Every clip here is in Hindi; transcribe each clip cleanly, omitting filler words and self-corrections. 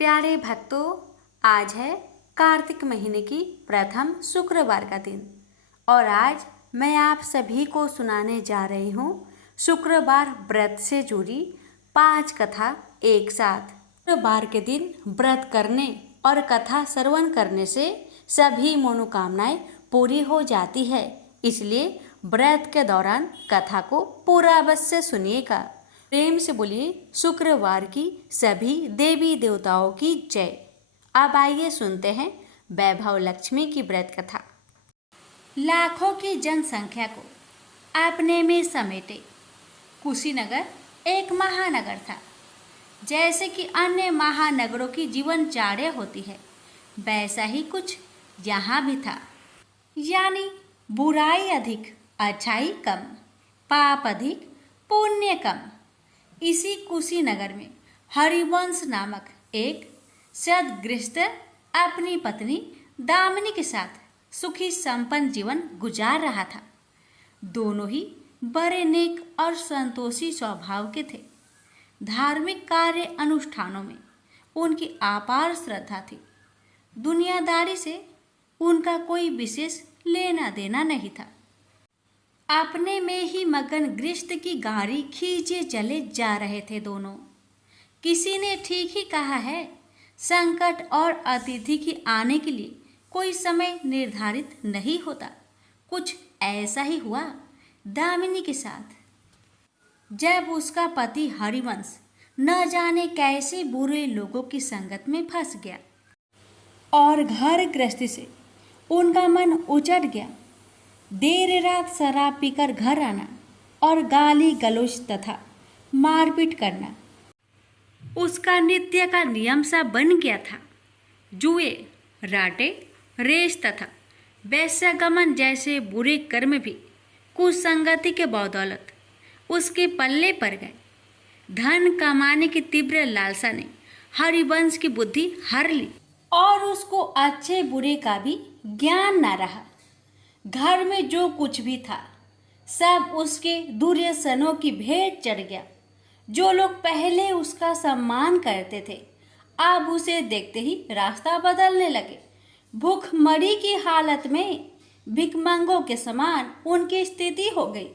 प्यारे भक्तों, आज है कार्तिक महीने की प्रथम शुक्रवार का दिन और आज मैं आप सभी को सुनाने जा रही हूँ शुक्रवार व्रत से जुड़ी 5 कथा एक साथ। शुक्रवार के दिन व्रत करने और कथा श्रवण करने से सभी मनोकामनाएं पूरी हो जाती है, इसलिए व्रत के दौरान कथा को पूरा अवश्य सुनिएगा। प्रेम से बोलिए शुक्रवार की सभी देवी देवताओं की जय। अब आइए सुनते हैं वैभव लक्ष्मी की व्रत कथा। लाखों की जनसंख्या को अपने में समेटे कुशीनगर एक महानगर था। जैसे कि अन्य महानगरों की जीवनचर्या होती है, वैसा ही कुछ यहाँ भी था। यानी बुराई अधिक, अच्छाई कम, पाप अधिक, पुण्य कम। इसी कुशीनगर में हरिवंश नामक एक सद्गृहस्थ अपनी पत्नी दामिनी के साथ सुखी संपन्न जीवन गुजार रहा था। दोनों ही बड़े नेक और संतोषी स्वभाव के थे। धार्मिक कार्य अनुष्ठानों में उनकी अपार श्रद्धा थी। दुनियादारी से उनका कोई विशेष लेना देना नहीं था। अपने में ही मगन गृहस्थ की गाड़ी खींचे चले जा रहे थे दोनों। किसी ने ठीक ही कहा है, संकट और अतिथि की आने के लिए कोई समय निर्धारित नहीं होता। कुछ ऐसा ही हुआ दामिनी के साथ। जब उसका पति हरिवंश न जाने कैसे बुरे लोगों की संगत में फंस गया और घर गृहस्थी से उनका मन उचट गया। देर रात शराब पीकर घर आना और गाली गलौज तथा मारपीट करना उसका नित्य का नियम सा बन गया था। जुए, राटे, रेस तथा वैश्यगमन जैसे बुरे कर्म भी कुसंगति के बदौलत उसके पल्ले पड़ गए। धन कमाने की तीव्र लालसा ने हरिवंश की बुद्धि हर ली और उसको अच्छे बुरे का भी ज्ञान न रहा। घर में जो कुछ भी था सब उसके दुर्व्यसनों की भेंट चढ़ गया। जो लोग पहले उसका सम्मान करते थे अब उसे देखते ही रास्ता बदलने लगे। भूखमरी की हालत में भिखमंगों के समान उनकी स्थिति हो गई।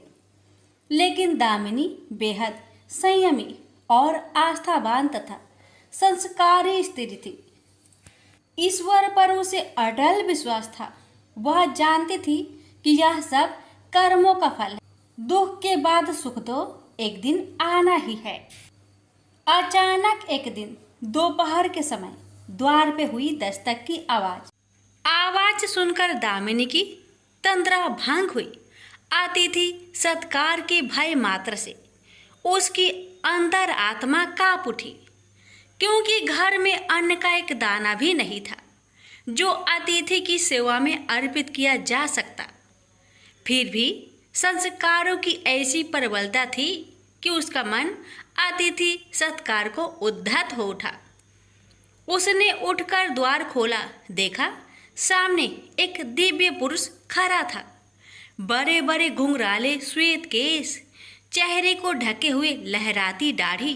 लेकिन दामिनी बेहद संयमी और आस्थावान तथा संस्कारी स्त्री थी। ईश्वर पर उसे अटल विश्वास था। वह जानती थी कि यह सब कर्मों का फल है। दुख के बाद सुख तो एक दिन आना ही है। अचानक एक दिन दोपहर के समय द्वार पे हुई दस्तक की आवाज सुनकर दामिनी की तंद्रा भंग हुई। अतिथि सत्कार के भय मात्र से उसकी अंतर आत्मा कांप उठी, क्योंकि घर में अन्न का एक दाना भी नहीं था जो अतिथि की सेवा में अर्पित किया जा सकता। फिर भी संस्कारों की ऐसी प्रबलता थी कि उसका मन अतिथि सत्कार को उद्धत हो उठा। उसने उठकर द्वार खोला, देखा सामने एक दिव्य पुरुष खड़ा था। बड़े बड़े घुंघराले श्वेत केश, चेहरे को ढके हुए लहराती दाढ़ी,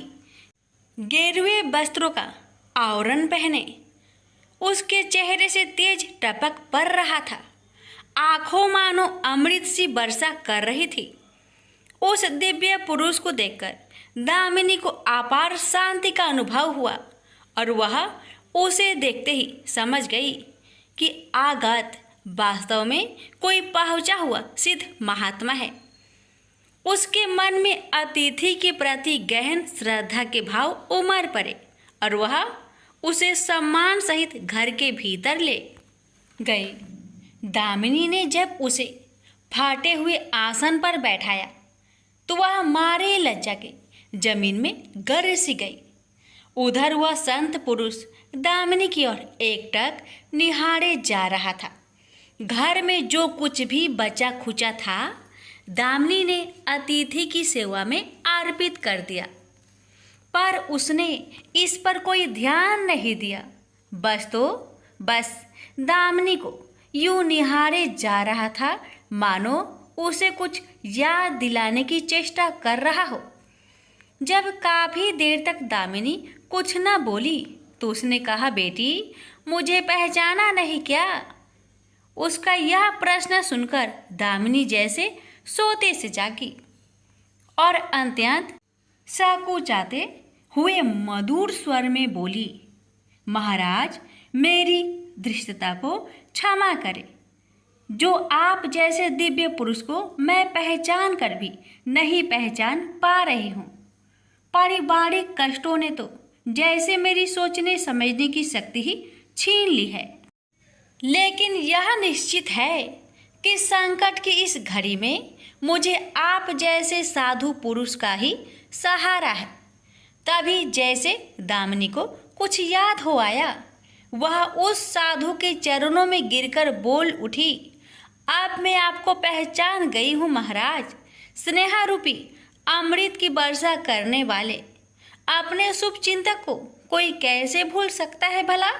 गेरुए वस्त्रों का आवरण पहने उसके चेहरे से तेज टपक पड़ रहा था। आंखों मानो अमृत सी वर्षा कर रही थी। उस दिव्य पुरुष को देखकर दामिनी को अपार शांति का अनुभव हुआ और वह उसे देखते ही समझ गई कि आगत वास्तव में कोई पहुंचा हुआ सिद्ध महात्मा है। उसके मन में अतिथि के प्रति गहन श्रद्धा के भाव उमड़ पड़े और वह उसे सम्मान सहित घर के भीतर ले गई। दामिनी ने जब उसे फाटे हुए आसन पर बैठाया तो वह मारे लज्जा के जमीन में गिर सी गई। उधर वह संत पुरुष दामिनी की ओर एकटक निहारे जा रहा था। घर में जो कुछ भी बचा खुचा था दामिनी ने अतिथि की सेवा में अर्पित कर दिया, पर उसने इस पर कोई ध्यान नहीं दिया। बस दामिनी को यूं निहारे जा रहा था मानो उसे कुछ याद दिलाने की चेष्टा कर रहा हो। जब काफी देर तक दामिनी कुछ न बोली तो उसने कहा, बेटी मुझे पहचाना नहीं क्या? उसका यह प्रश्न सुनकर दामिनी जैसे सोते से जागी और अत्यंत संकुचाते हुए मधुर स्वर में बोली, महाराज मेरी धृष्टता को क्षमा करें। जो आप जैसे दिव्य पुरुष को मैं पहचान कर भी नहीं पहचान पा रही हूँ। पारिवारिक कष्टों ने तो जैसे मेरी सोचने समझने की शक्ति ही छीन ली है। लेकिन यह निश्चित है कि संकट की इस घड़ी में मुझे आप जैसे साधु पुरुष का ही सहारा है। तभी जैसे दामिनी को कुछ याद हो आया, वह उस साधु के चरणों में गिरकर बोल उठी, अब मैं आपको पहचान गई हूँ महाराज। स्नेहा रूपी अमृत की वर्षा करने वाले अपने शुभ चिंतक को कोई कैसे भूल सकता है भला?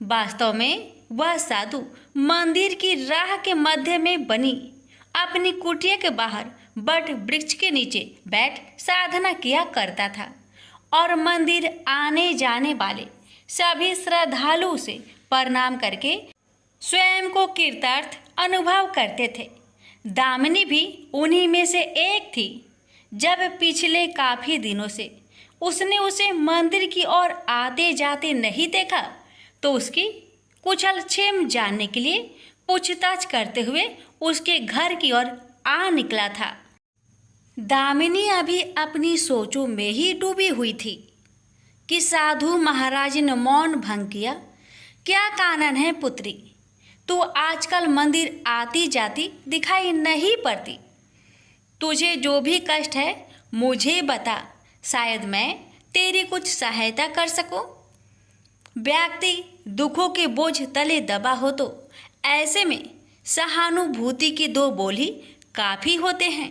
वास्तव में वह साधु मंदिर की राह के मध्य में बनी अपनी कुटिया के बाहर बट वृक्ष के नीचे बैठ साधना किया करता था और मंदिर आने जाने वाले सभी श्रद्धालु से प्रणाम करके स्वयं को कृतार्थ अनुभव करते थे। दामिनी भी उन्हीं में से एक थी। जब पिछले काफी दिनों से उसने उसे मंदिर की ओर आते जाते नहीं देखा तो उसकी कुशल क्षेम जानने के लिए पूछताछ करते हुए उसके घर की ओर आ निकला था। दामिनी अभी अपनी सोचों में ही डूबी हुई थी कि साधु महाराज ने मौन भंग किया। क्या कारण है पुत्री, तू आजकल मंदिर आती जाती दिखाई नहीं पड़ती। तुझे जो भी कष्ट है मुझे बता, शायद मैं तेरी कुछ सहायता कर सकूं। व्यक्ति दुखों के बोझ तले दबा हो तो ऐसे में सहानुभूति की दो बोल ही काफ़ी होते हैं।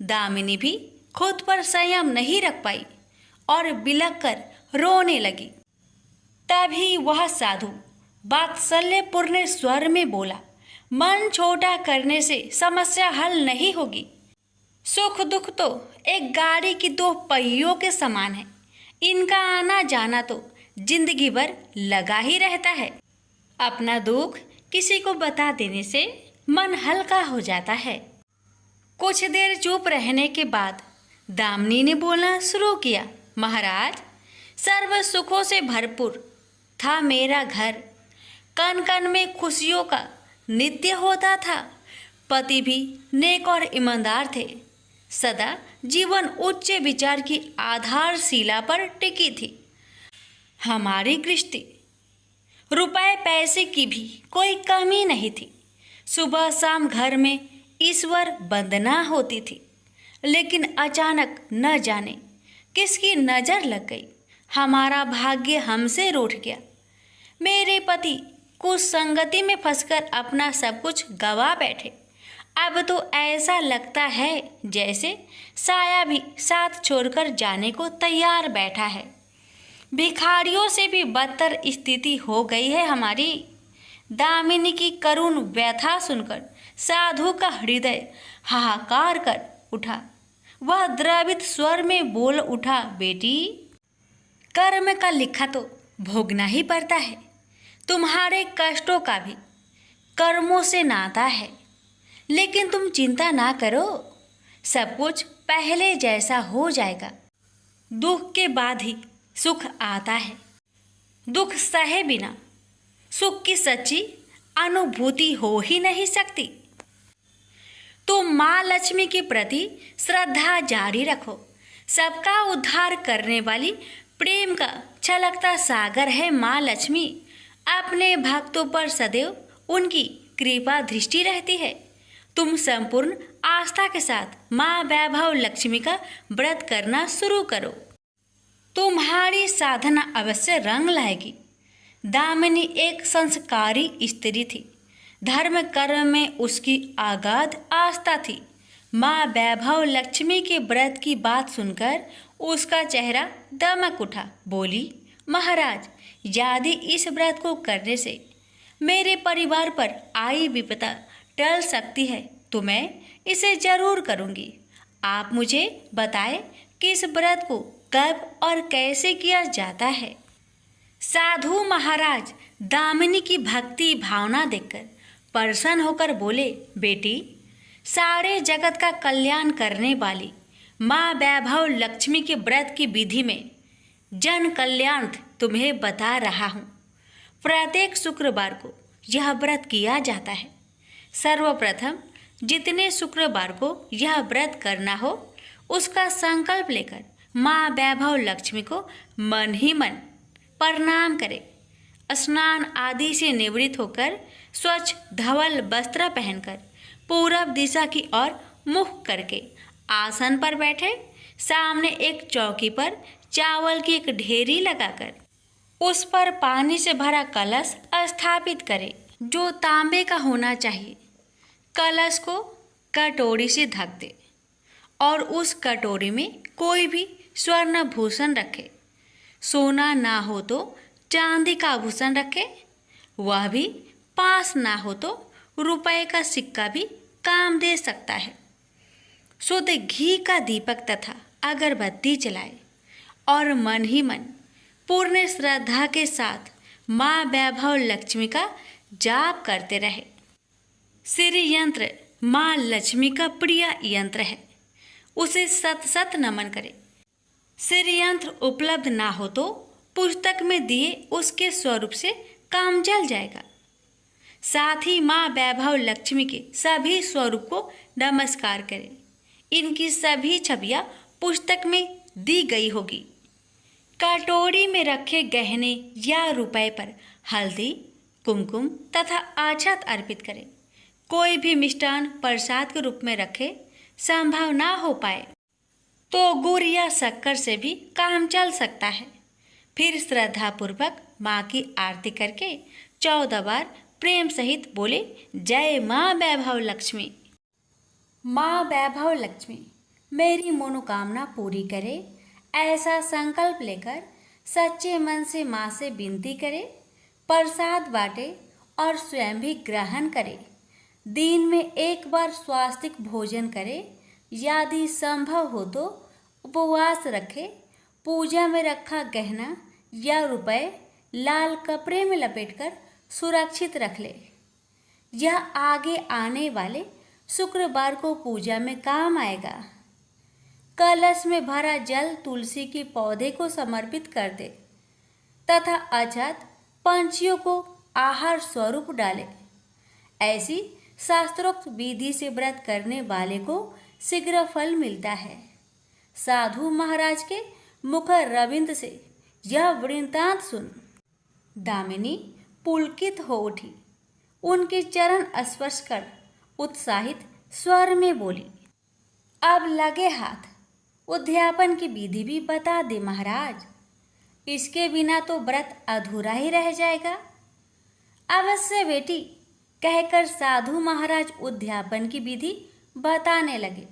दामिनी भी खुद पर संयम नहीं रख पाई और बिलख कर रोने लगी। तभी वह साधु वात्सल्यपूर्ण स्वर में बोला, मन छोटा करने से समस्या हल नहीं होगी। सुख दुख तो एक गाड़ी की दो पहियों के समान है। इनका आना जाना तो जिंदगी भर लगा ही रहता है। अपना दुख किसी को बता देने से मन हल्का हो जाता है। कुछ देर चुप रहने के बाद दामिनी ने बोलना शुरू किया, महाराज सर्व सुखों से भरपूर था मेरा घर। कण कण में खुशियों का नित्य होता था। पति भी नेक और ईमानदार थे। सदा जीवन उच्च विचार की आधारशिला पर टिकी थी। हमारी गृहस्थी रुपए पैसे की भी कोई कमी नहीं थी। सुबह शाम घर में ईश्वर वंदना होती थी। लेकिन अचानक न जाने किसकी नज़र लग गई, हमारा भाग्य हमसे रूठ गया। मेरे पति कुछ संगति में फंसकर अपना सब कुछ गवा बैठे। अब तो ऐसा लगता है जैसे साया भी साथ छोड़कर जाने को तैयार बैठा है। भिखारियों से भी बदतर स्थिति हो गई है हमारी। दामिनी की करुण व्यथा सुनकर साधु का हृदय हाहाकार कर उठा। वह द्रवित स्वर में बोल उठा, बेटी कर्म का लिखा तो भोगना ही पड़ता है। तुम्हारे कष्टों का भी कर्मों से नाता है। लेकिन तुम चिंता ना करो, सब कुछ पहले जैसा हो जाएगा। दुख के बाद ही सुख आता है। दुख सहे बिना सुख की सच्ची अनुभूति हो ही नहीं सकती। तुम माँ लक्ष्मी के प्रति श्रद्धा जारी रखो। सबका उद्धार करने वाली प्रेम का छलकता सागर है माँ लक्ष्मी। अपने भक्तों पर सदैव उनकी कृपा दृष्टि रहती है। तुम संपूर्ण आस्था के साथ माँ वैभव लक्ष्मी का व्रत करना शुरू करो। तुम्हारी साधना अवश्य रंग लाएगी। दामिनी एक संस्कारी स्त्री थी। धर्म कर्म में उसकी अगाध आस्था थी। माँ वैभव लक्ष्मी के व्रत की बात सुनकर उसका चेहरा दमक उठा। बोली, महाराज यदि इस व्रत को करने से मेरे परिवार पर आई विपदा टल सकती है तो मैं इसे जरूर करूँगी। आप मुझे बताएं कि इस व्रत को कब और कैसे किया जाता है। साधु महाराज दामिनी की भक्ति भावना देखकर प्रसन्न होकर बोले, बेटी, सारे जगत का कल्याण करने वाली माँ वैभव लक्ष्मी के व्रत की विधि में जन कल्याण तुम्हें बता रहा हूँ। प्रत्येक शुक्रवार को यह व्रत किया जाता है। सर्वप्रथम जितने शुक्रवार को यह व्रत करना हो उसका संकल्प लेकर माँ वैभव लक्ष्मी को मन ही मन प्रणाम करें। स्नान आदि से निवृत्त होकर स्वच्छ धवल वस्त्र पहनकर पूरब दिशा की ओर मुख करके आसन पर बैठे। सामने एक चौकी पर चावल की एक ढेरी लगाकर उस पर पानी से भरा कलश स्थापित करें, जो तांबे का होना चाहिए। कलश को कटोरी से ढक दे और उस कटोरी में कोई भी स्वर्ण भूषण रखे। सोना ना हो तो चांदी का आभूषण रखे, वह भी पास ना हो तो रुपए का सिक्का भी काम दे सकता है। शुद्ध घी का दीपक तथा अगरबत्ती जलाए और मन ही मन पूर्ण श्रद्धा के साथ माँ वैभव लक्ष्मी का जाप करते रहे। श्री यंत्र माँ लक्ष्मी का प्रिय यंत्र है, उसे सत सत नमन करें। श्री यंत्र उपलब्ध ना हो तो पुस्तक में दिए उसके स्वरूप से काम चल जाएगा। साथ ही माँ वैभव लक्ष्मी के सभी स्वरूप को नमस्कार करें। इनकी सभी छवियाँ पुस्तक में दी गई होगी। कटोरी में रखे गहने या रुपए पर हल्दी, कुमकुम तथा अक्षत अर्पित करें। कोई भी मिष्टान प्रसाद के रूप में रखे संभव ना हो पाए तो गुड़ या शक्कर से भी काम चल सकता है। फिर श्रद्धापूर्वक माँ की आरती करके 14 बार प्रेम सहित बोले, जय माँ वैभव लक्ष्मी। माँ वैभव लक्ष्मी मेरी मनोकामना पूरी करे, ऐसा संकल्प लेकर सच्चे मन से माँ से विनती करे। प्रसाद बांटे और स्वयं भी ग्रहण करे। दिन में एक बार स्वास्तिक भोजन करे। यदि संभव हो तो उपवास रखे। पूजा में रखा गहना या रुपए लाल कपड़े में लपेटकर सुरक्षित रख ले। यह आगे आने वाले शुक्रवार को पूजा में काम आएगा। कलश में भरा जल तुलसी के पौधे को समर्पित कर दे तथा अक्षत पंछियों को आहार स्वरूप डाले। ऐसी शास्त्रोक्त विधि से व्रत करने वाले को शीघ्र फल मिलता है। साधु महाराज के मुख रविंद से यह वृत्तांत सुन दामिनी पुलकित हो उठी। उनके चरण स्पर्श कर उत्साहित स्वर में बोली, अब लगे हाथ उद्यापन की विधि भी बता दे महाराज। इसके बिना तो व्रत अधूरा ही रह जाएगा। अवश्य बेटी, कहकर साधु महाराज उद्यापन की विधि बताने लगे।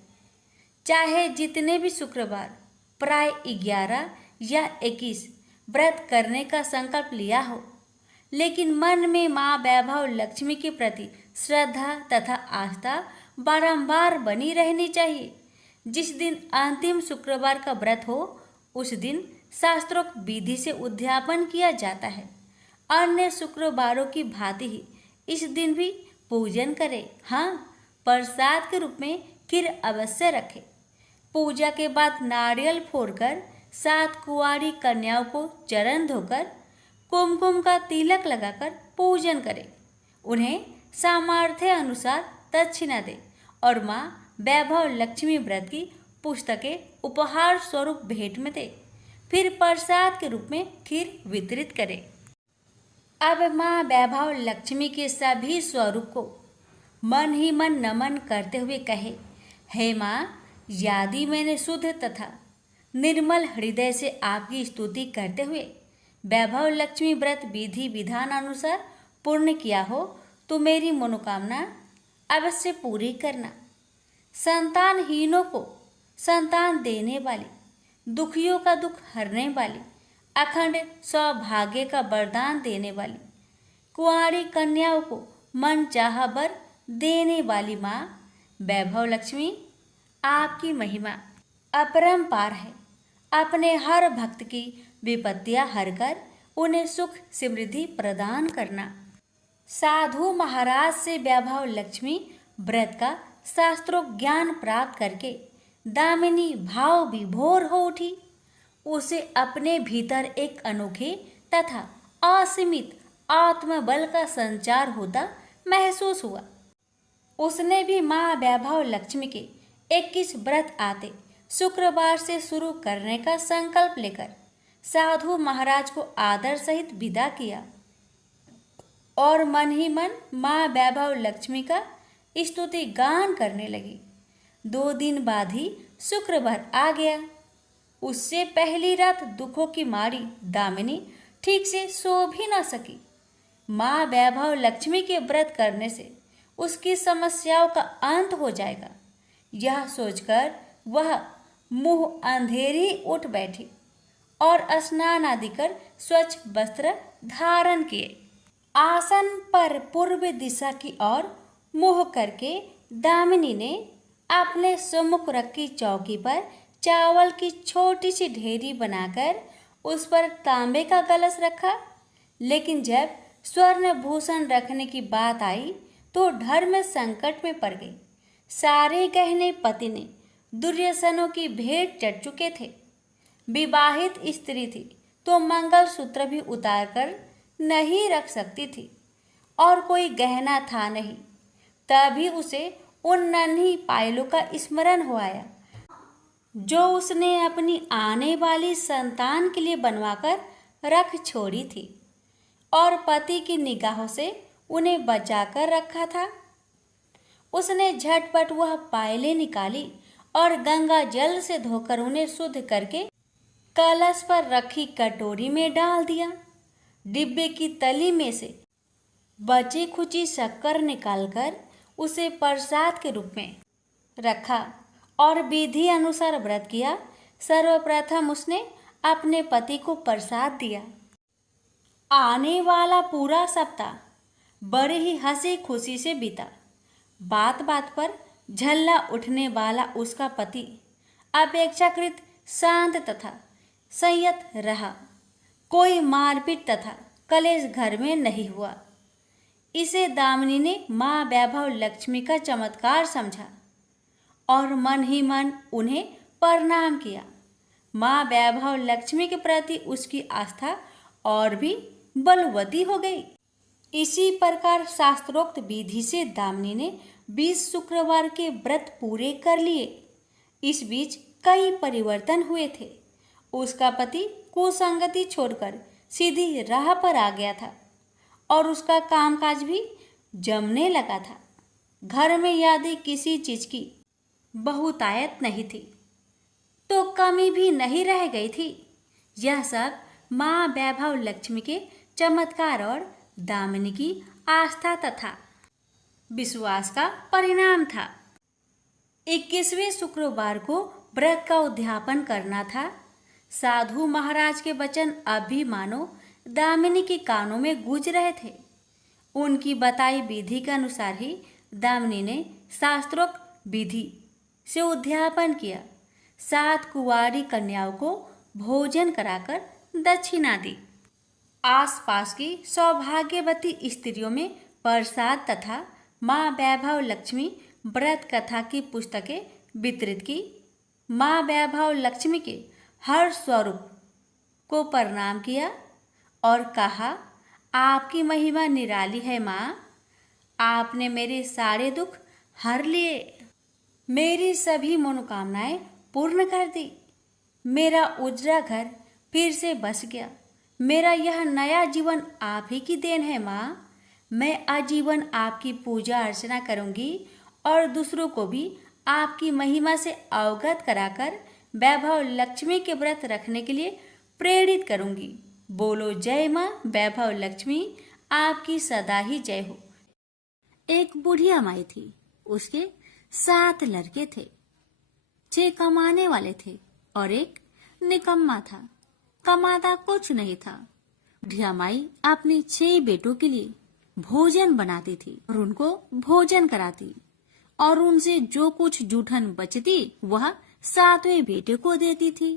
चाहे जितने भी शुक्रवार प्राय 11 या 21 व्रत करने का संकल्प लिया हो, लेकिन मन में माँ वैभव लक्ष्मी के प्रति श्रद्धा तथा आस्था बारंबार बनी रहनी चाहिए। जिस दिन अंतिम शुक्रवार का व्रत हो उस दिन शास्त्रोक्त विधि से उद्यापन किया जाता है। अन्य शुक्रवारों की भांति ही इस दिन भी पूजन करें। हाँ, प्रसाद के रूप में खीर अवश्य रखें। पूजा के बाद नारियल फोड़कर 7 कुंवारी कन्याओं को चरण धोकर कुमकुम का तिलक लगाकर पूजन करें। उन्हें सामर्थ्य अनुसार दक्षिणा दें और माँ वैभव लक्ष्मी व्रत की पुस्तकें उपहार स्वरूप भेंट में दें। फिर प्रसाद के रूप में खीर वितरित करें। अब माँ वैभव लक्ष्मी के सभी स्वरूप को मन ही मन नमन करते हुए कहे, हे माँ, यदि मैंने शुद्ध तथा निर्मल हृदय से आपकी स्तुति करते हुए वैभव लक्ष्मी व्रत विधि विधान अनुसार पूर्ण किया हो तो मेरी मनोकामना अवश्य पूरी करना। संतानहीनों को संतान देने वाली, दुखियों का दुख हरने वाली, अखंड सौभाग्य का वरदान देने वाली, कुंवारी कन्याओं को मन चाहा वर देने वाली माँ वैभव लक्ष्मी, आपकी महिमा अपरंपार है। अपने हर भक्त की विपत्तियां हरकर उन्हें सुख समृद्धि प्रदान करना। साधु महाराज से वैभव लक्ष्मी व्रत का शास्त्रोक्त ज्ञान प्राप्त करके दामिनी भाव विभोर हो उठी। उसे अपने भीतर एक अनोखे तथा असीमित आत्मबल का संचार होता महसूस हुआ। उसने भी माँ वैभव लक्ष्मी के 21 व्रत आते शुक्रवार से शुरू करने का संकल्प लेकर साधु महाराज को आदर सहित विदा किया और मन ही मन माँ वैभव लक्ष्मी का स्तुति गान करने लगी। 2 दिन बाद ही शुक्रवार आ गया। उससे पहली रात दुखों की मारी दामिनी ठीक से सो भी न सकी। माँ वैभव लक्ष्मी के व्रत करने से उसकी समस्याओं का अंत हो जाएगा, यह सोचकर वह मुंह अंधेरी उठ बैठी और स्नान आदि कर स्वच्छ वस्त्र धारण किए। आसन पर पूर्व दिशा की ओर मुंह करके दामिनी ने अपने सम्मुख रखी चौकी पर चावल की छोटी सी ढेरी बनाकर उस पर तांबे का कलश रखा। लेकिन जब स्वर्ण भूषण रखने की बात आई तो धर्म संकट में पड़ गई। सारे गहने पति ने दुर्योधनों की भेंट चढ़ चुके थे। विवाहित स्त्री थी तो मंगलसूत्र भी उतार कर नहीं रख सकती थी और कोई गहना था नहीं। तभी उसे उन नन्ही पायलों का स्मरण हो आया जो उसने अपनी आने वाली संतान के लिए बनवाकर रख छोड़ी थी और पति की निगाहों से उन्हें बचाकर रखा था। उसने झटपट वह पायलें निकाली और गंगा जल से धोकर उन्हें शुद्ध करके कलश पर रखी कटोरी में डाल दिया। डिब्बे की तली में से बची खुची शक्कर निकालकर उसे प्रसाद के रूप में रखा और विधि अनुसार व्रत किया। सर्वप्रथम उसने अपने पति को प्रसाद दिया। आने वाला पूरा सप्ताह बड़े ही हंसी खुशी से बीता। बात बात पर झल्ला उठने वाला उसका पति अपेक्षाकृत शांत तथा संयत रहा। कोई मारपीट तथा कलेश घर में नहीं हुआ। इसे दामिनी ने माँ वैभव लक्ष्मी का चमत्कार समझा और मन ही मन उन्हें प्रणाम किया। माँ वैभव लक्ष्मी के प्रति उसकी आस्था और भी बलवती हो गई। इसी प्रकार शास्त्रोक्त विधि से दामिनी ने 20 शुक्रवार के व्रत पूरे कर लिए। इस बीच कई परिवर्तन हुए थे। उसका पति कुसंगति छोड़कर सीधी राह पर आ गया था और उसका कामकाज भी जमने लगा था। घर में यदि किसी चीज की बहुतायत नहीं थी तो कमी भी नहीं रह गई थी। यह सब माँ वैभव लक्ष्मी के चमत्कार और दामिनी की आस्था तथा विश्वास का परिणाम था। 21वें शुक्रवार को व्रत का उद्यापन करना था। साधु महाराज के वचन अब भी मानो दामिनी के कानों में गूंज रहे थे। उनकी बताई विधि के अनुसार ही दामिनी ने शास्त्रोक्त विधि से उद्यापन किया। 7 कुंवारी कन्याओं को भोजन कराकर दक्षिणा दी। आसपास की सौभाग्यवती स्त्रियों में प्रसाद तथा माँ वैभव लक्ष्मी व्रत कथा की पुस्तकें वितरित की। माँ वैभव लक्ष्मी के हर स्वरूप को प्रणाम किया और कहा, आपकी महिमा निराली है माँ। आपने मेरे सारे दुख हर लिए, मेरी सभी मनोकामनाएं पूर्ण कर दी। मेरा उजड़ा घर फिर से बस गया। मेरा यह नया जीवन आप ही की देन है माँ। मैं आजीवन आपकी पूजा अर्चना करूंगी और दूसरों को भी आपकी महिमा से अवगत कराकर वैभव लक्ष्मी के व्रत रखने के लिए प्रेरित करूंगी। बोलो जय माँ वैभव लक्ष्मी, आपकी सदा ही जय हो। एक बुढ़िया माई थी। उसके 7 लड़के थे। 6 कमाने वाले थे और एक निकम्मा था, कमाता कुछ नहीं था। बुढ़िया माई अपने 6 बेटों के लिए भोजन बनाती थी और उनको भोजन कराती और उनसे जो कुछ जूठन बचती वह 7वें बेटे को देती थी।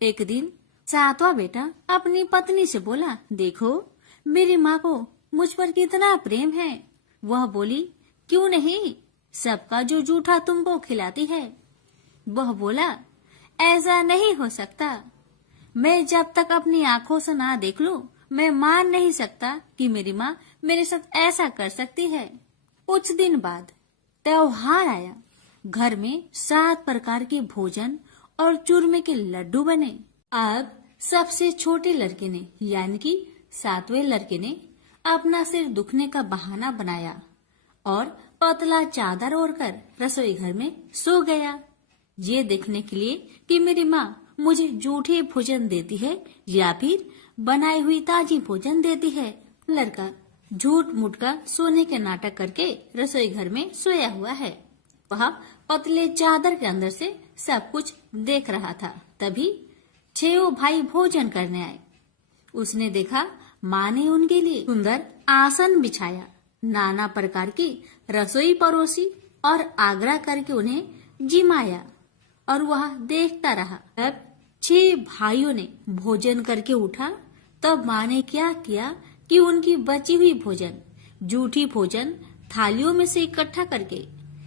एक दिन सातवां बेटा अपनी पत्नी से बोला, देखो मेरी माँ को मुझ पर कितना प्रेम है। वह बोली, क्यों नहीं, सबका जो जूठा तुमको खिलाती है। वह बोला, ऐसा नहीं हो सकता, मैं जब तक अपनी आंखों से ना देख लूं, मैं मान नहीं सकता कि मेरी माँ मेरे साथ ऐसा कर सकती है। कुछ दिन बाद त्योहार आया। घर में 7 प्रकार के भोजन और चूरमे के लड्डू बने। अब सबसे छोटे लड़के ने यानी कि 7वें लड़के ने अपना सिर दुखने का बहाना बनाया और पतला चादर ओढ़कर रसोई घर में सो गया, ये देखने के लिए कि मेरी माँ मुझे जूठे भोजन देती है या फिर बनाई हुई ताजी भोजन देती है। लड़का झूठ मूठ का सोने के नाटक करके रसोई घर में सोया हुआ है। वह पतले चादर के अंदर से सब कुछ देख रहा था। तभी 6 भाई भोजन करने आए। उसने देखा माँ ने उनके लिए सुंदर आसन बिछाया, नाना प्रकार की रसोई परोसी और आग्रह करके उन्हें जिमाया और वह देखता रहा। तब 6 भाइयों ने भोजन करके उठा। तब माँ ने क्या किया कि उनकी बची हुई भोजन, जूठी भोजन थालियों में से इकट्ठा करके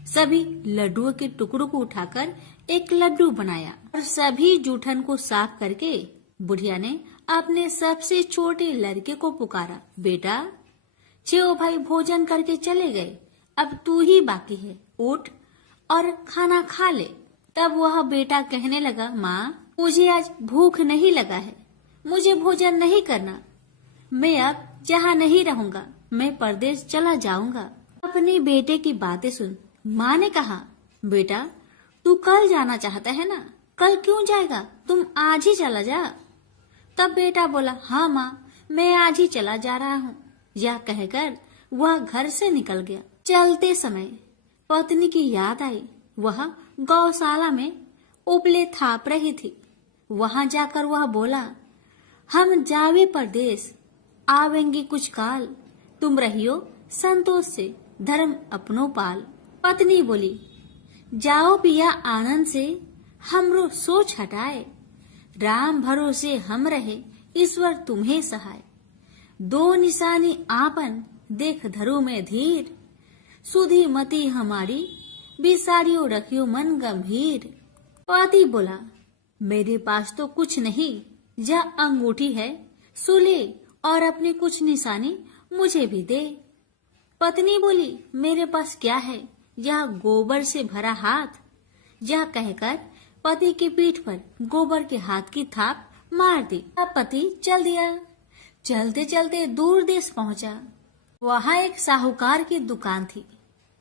सभी लड्डुओं के टुकड़ों को उठाकर एक लड्डू बनाया और सभी जूठन को साफ करके बुढ़िया ने अपने सबसे छोटे लड़के को पुकारा, बेटा 6 भाई भोजन करके चले गए, अब तू ही बाकी है, उठ और खाना खा ले। तब वह बेटा कहने लगा, माँ मुझे आज भूख नहीं लगा है, मुझे भोजन नहीं करना, मैं अब जहाँ नहीं रहूंगा, मैं परदेश चला जाऊंगा। अपने बेटे की बातें सुन माँ ने कहा, बेटा तू कल जाना चाहता है ना, कल क्यों जाएगा, तुम आज ही चला जा। तब बेटा बोला, हाँ माँ मैं आज ही चला जा रहा हूँ। यह कहकर वह घर से निकल गया। चलते समय पत्नी की याद आई। वह गौशाला में उपले थाप रही थी। वहां जाकर वह बोला, हम जावे परदेश, आवेंगे कुछ काल, तुम रहियो संतोष से, धर्म अपनो पाल। पत्नी बोली, जाओ पिया आनंद से, हमरो सोच हटाए, राम भरोसे हम रहे, ईश्वर तुम्हें सहाय। 2 निशानी आपन, देख धरो में धीर, सुधी मती हमारी, बिसारियो रखियो मन गंभीर। पति बोला, मेरे पास तो कुछ नहीं, यह अंगूठी है, सुले और अपनी कुछ निशानी मुझे भी दे। पत्नी बोली, मेरे पास क्या है, यह गोबर से भरा हाथ। यह कहकर पति के पीठ पर गोबर के हाथ की थाप मार दी। अब पति चल दिया। चलते चलते दूर देश पहुंचा। वहां एक साहूकार की दुकान थी।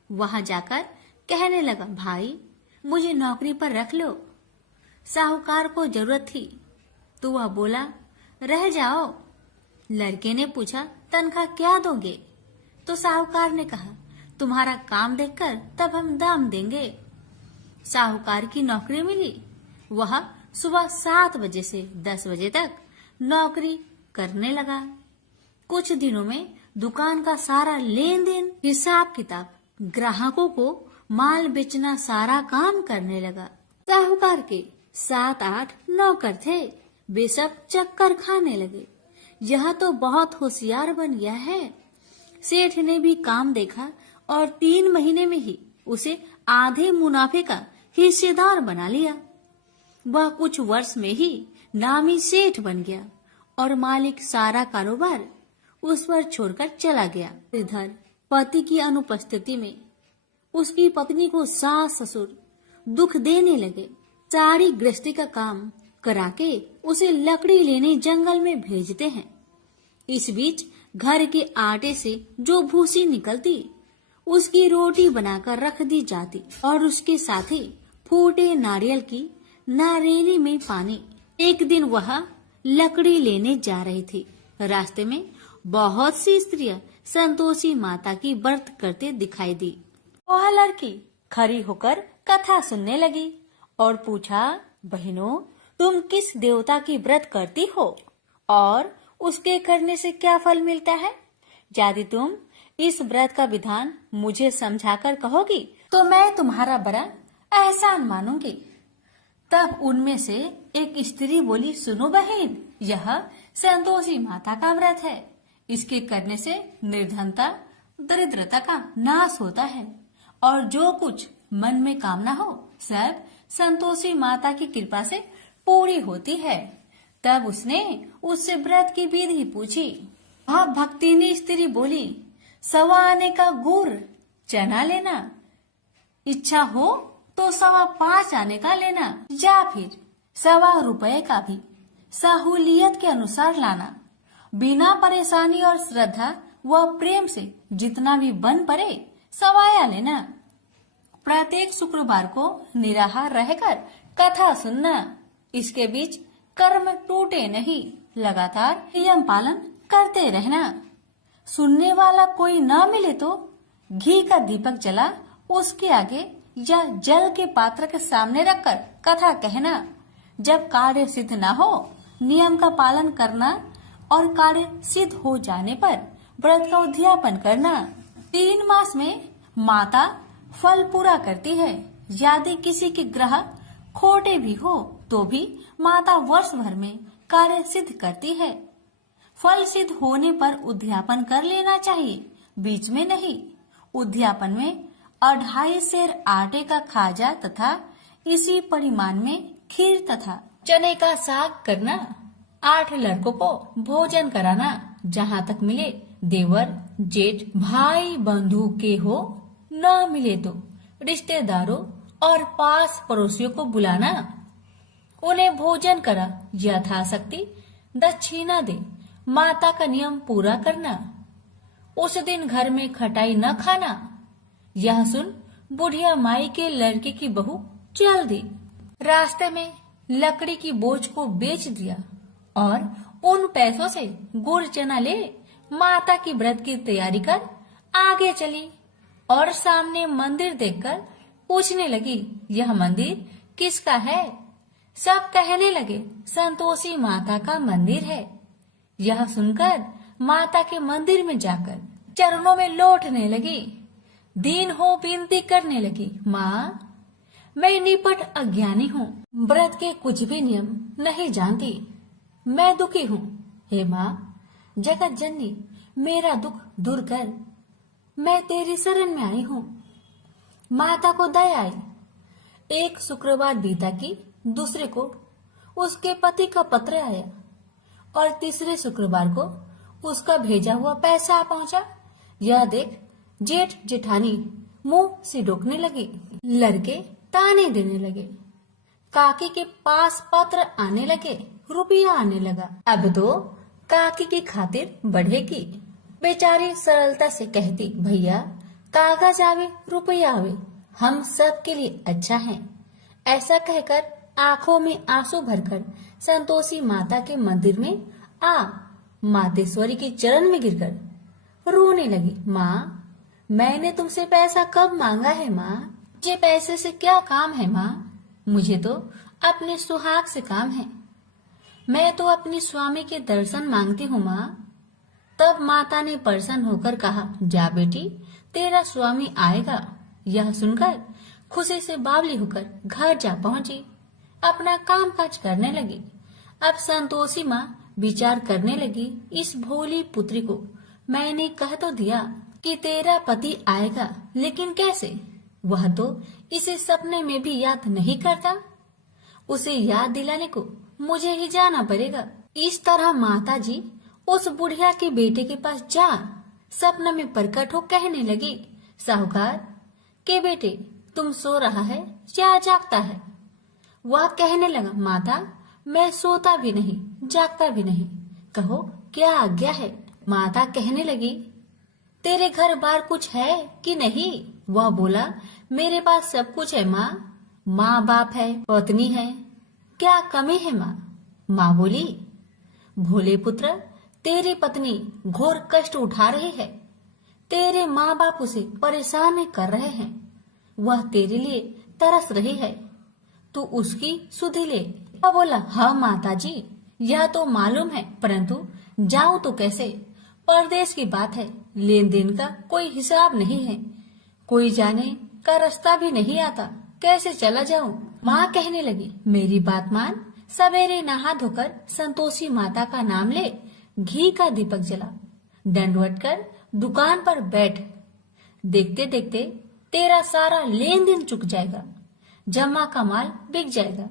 वहां जाकर कहने लगा, भाई मुझे नौकरी पर रख लो। साहूकार को जरूरत थी तो वह बोला, रह जाओ। लड़के ने पूछा, तनख्वाह क्या दोगे? तो साहूकार ने कहा, तुम्हारा काम देखकर तब हम दाम देंगे। साहूकार की नौकरी मिली। वह सुबह 7 बजे से 10 बजे तक नौकरी करने लगा। कुछ दिनों में दुकान का सारा लेन देन, हिसाब किताब, ग्राहकों को माल बेचना, सारा काम करने लगा। साहूकार के 7-8 नौकर थे। वे सब चक्कर खाने लगे। यह तो बहुत होशियार बन गया है। सेठ ने भी काम देखा और 3 महीने में ही उसे आधे मुनाफे का हिस्सेदार बना लिया। वह कुछ वर्ष में ही नामी सेठ बन गया और मालिक सारा कारोबार उस पर छोड़कर चला गया। इधर पति की अनुपस्थिति में उसकी पत्नी को सास ससुर दुख देने लगे। सारी गृहस्थी का काम करा के उसे लकड़ी लेने जंगल में भेजते हैं। इस बीच घर के आटे से जो भूसी निकलती उसकी रोटी बनाकर रख दी जाती और उसके साथ ही फूटे नारियल की नारेली में पानी। एक दिन वह लकड़ी लेने जा रही थी। रास्ते में बहुत सी स्त्रियां संतोषी माता की व्रत करते दिखाई दी। वह लड़की खड़ी होकर कथा सुनने लगी और पूछा, बहनों तुम किस देवता की व्रत करती हो और उसके करने से क्या फल मिलता है? यदि तुम इस व्रत का विधान मुझे समझाकर कहोगी तो मैं तुम्हारा बड़ा एहसान मानूंगी। तब उनमें से एक स्त्री बोली, सुनो बहन, यह संतोषी माता का व्रत है। इसके करने से निर्धनता, दरिद्रता का नाश होता है और जो कुछ मन में कामना हो सब संतोषी माता की कृपा से पूरी होती है। तब उसने उससे व्रत की विधि पूछी। वह भक्तिनी स्त्री बोली, 1.25 आने का गुड़ चना लेना, इच्छा हो तो 5.25 आने का लेना, या फिर 1.25 रुपए का भी सहूलियत के अनुसार लाना। बिना परेशानी और श्रद्धा व प्रेम से जितना भी बन पड़े सवाया लेना। प्रत्येक शुक्रवार को निराहार रहकर कथा सुनना। इसके बीच कर्म टूटे नहीं, लगातार नियम पालन करते रहना। सुनने वाला कोई न मिले तो घी का दीपक जला उसके आगे या जल के पात्र के सामने रखकर कथा कहना। जब कार्य सिद्ध न हो नियम का पालन करना और कार्य सिद्ध हो जाने पर व्रत का उद्यापन करना। 3 मास में माता फल पूरा करती है। यदि किसी के ग्रह खोटे भी हो तो भी माता वर्ष भर में कार्य सिद्ध करती है। फल सिद्ध होने पर उद्यापन कर लेना चाहिए, बीच में नहीं। उद्यापन में 2.5 सेर आटे का खाजा तथा इसी परिमाण में खीर तथा चने का साग करना। 8 लड़कों को भोजन कराना। जहाँ तक मिले देवर, जेठ, भाई बंधु के हो, न मिले तो रिश्तेदारों और पास पड़ोसियों को बुलाना। उन्हें भोजन करा यथाशक्ति दक्षिणा दे। माता का नियम पूरा करना। उस दिन घर में खटाई न खाना। यह सुन बुढ़िया माई के लड़के की बहू चल दी। रास्ते में लकड़ी की बोझ को बेच दिया और उन पैसों से गुड़ चना ले माता की व्रत की तैयारी कर आगे चली और सामने मंदिर देखकर पूछने लगी, यह मंदिर किसका है? सब कहने लगे, संतोषी माता का मंदिर है। यह सुनकर माता के मंदिर में जाकर चरणों में लौटने लगी। दीन हो विनती करने लगी, माँ मैं निपट अज्ञानी हूँ, व्रत के कुछ भी नियम नहीं जानती, मैं दुखी हूँ। हे माँ जगत जननी मेरा दुख दूर कर, मैं तेरी शरण में आई हूँ। माता को दया आई। एक शुक्रवार बीता कि दूसरे को उसके पति का पत्र आया और तीसरे शुक्रवार को उसका भेजा हुआ पैसा आ पहुंचा। यह देख जेठ जेठानी मुंह से रोकने लगी। लड़के ताने देने लगे। काकी के पास पत्र आने लगे, रुपया आने लगा। अब तो काकी की खातिर बढ़ेगी। बेचारी सरलता से कहती, भैया कागज आवे रुपया आवे, हम सब के लिए अच्छा है। ऐसा कहकर आंखों में आंसू भरकर संतोषी माता के मंदिर में आ मातेश्वरी के चरण में गिरकर रोने लगी। माँ मैंने तुमसे पैसा कब मांगा है माँ? मुझे पैसे से क्या काम है माँ? मुझे तो अपने सुहाग से काम है। मैं तो अपनी स्वामी के दर्शन मांगती हूँ माँ। तब माता ने प्रसन्न होकर कहा, जा बेटी तेरा स्वामी आएगा। यह सुनकर खुशी से बावली होकर घर जा पहुंची, अपना काम काज करने लगी। अब संतोषी माँ विचार करने लगी, इस भोली पुत्री को मैंने कह तो दिया कि तेरा पति आएगा, लेकिन कैसे? वह तो इसे सपने में भी याद नहीं करता। उसे याद दिलाने को मुझे ही जाना पड़ेगा। इस तरह माता जी उस बुढ़िया के बेटे के पास जा सपना में प्रकट हो कहने लगी, साहूकार के बेटे तुम सो रहा है या जागता है? वह कहने लगा, माता मैं सोता भी नहीं जागता भी नहीं, कहो क्या आज्ञा है? माता कहने लगी, तेरे घर बार कुछ है कि नहीं? वह बोला, मेरे पास सब कुछ है माँ। माँ बाप है, पत्नी है, क्या कमी है माँ? माँ बोली, भोले पुत्र तेरी पत्नी घोर कष्ट उठा रही है, तेरे माँ बाप उसे परेशान कर रहे हैं, वह तेरे लिए तरस रही है, तू उसकी सुधि ले। वह बोला, हाँ माता जी यह तो मालूम है, परंतु जाऊं तो कैसे? परदेश की बात है, लेन देन का कोई हिसाब नहीं है, कोई जाने का रास्ता भी नहीं आता। कैसे चला जाऊं? माँ कहने लगी, मेरी बात मान, सवेरे नहा धोकर संतोषी माता का नाम ले, घी का दीपक जला, दंडवत कर दुकान पर बैठ। देखते देखते तेरा सारा लेन देन चुक जाएगा, जमा का माल बिक जाएगा,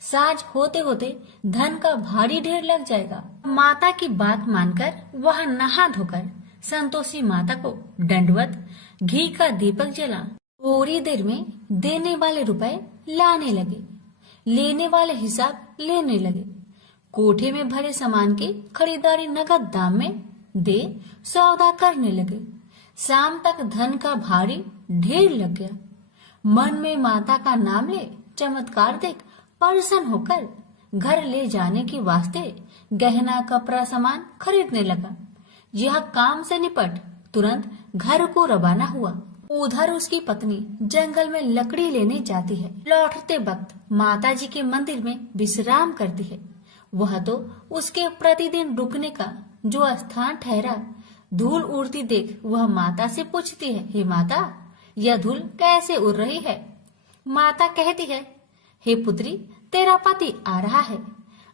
साज होते होते धन का भारी ढेर लग जाएगा। माता की बात मानकर वह नहा धोकर संतोषी माता को दंडवत घी का दीपक जला। थोड़ी देर में देने वाले रुपए लाने लगे, लेने वाले हिसाब लेने लगे। कोठे में भरे सामान की खरीदारी नगद दाम में दे सौदा करने लगे। शाम तक धन का भारी ढेर लग गया। मन में माता का नाम ले चमत्कार देख प्रसन्न होकर घर ले जाने के वास्ते गहना कपड़ा सामान खरीदने लगा। यह काम से निपट तुरंत घर को रवाना हुआ। उधर उसकी पत्नी जंगल में लकड़ी लेने जाती है। लौटते वक्त माता जी के मंदिर में विश्राम करती है। वह तो उसके प्रतिदिन रुकने का जो स्थान ठहरा। धूल उड़ती देख वह माता से पूछती है, हे माता, यह धूल कैसे उड़ रही है? माता कहती है, हे पुत्री, तेरा पति आ रहा है।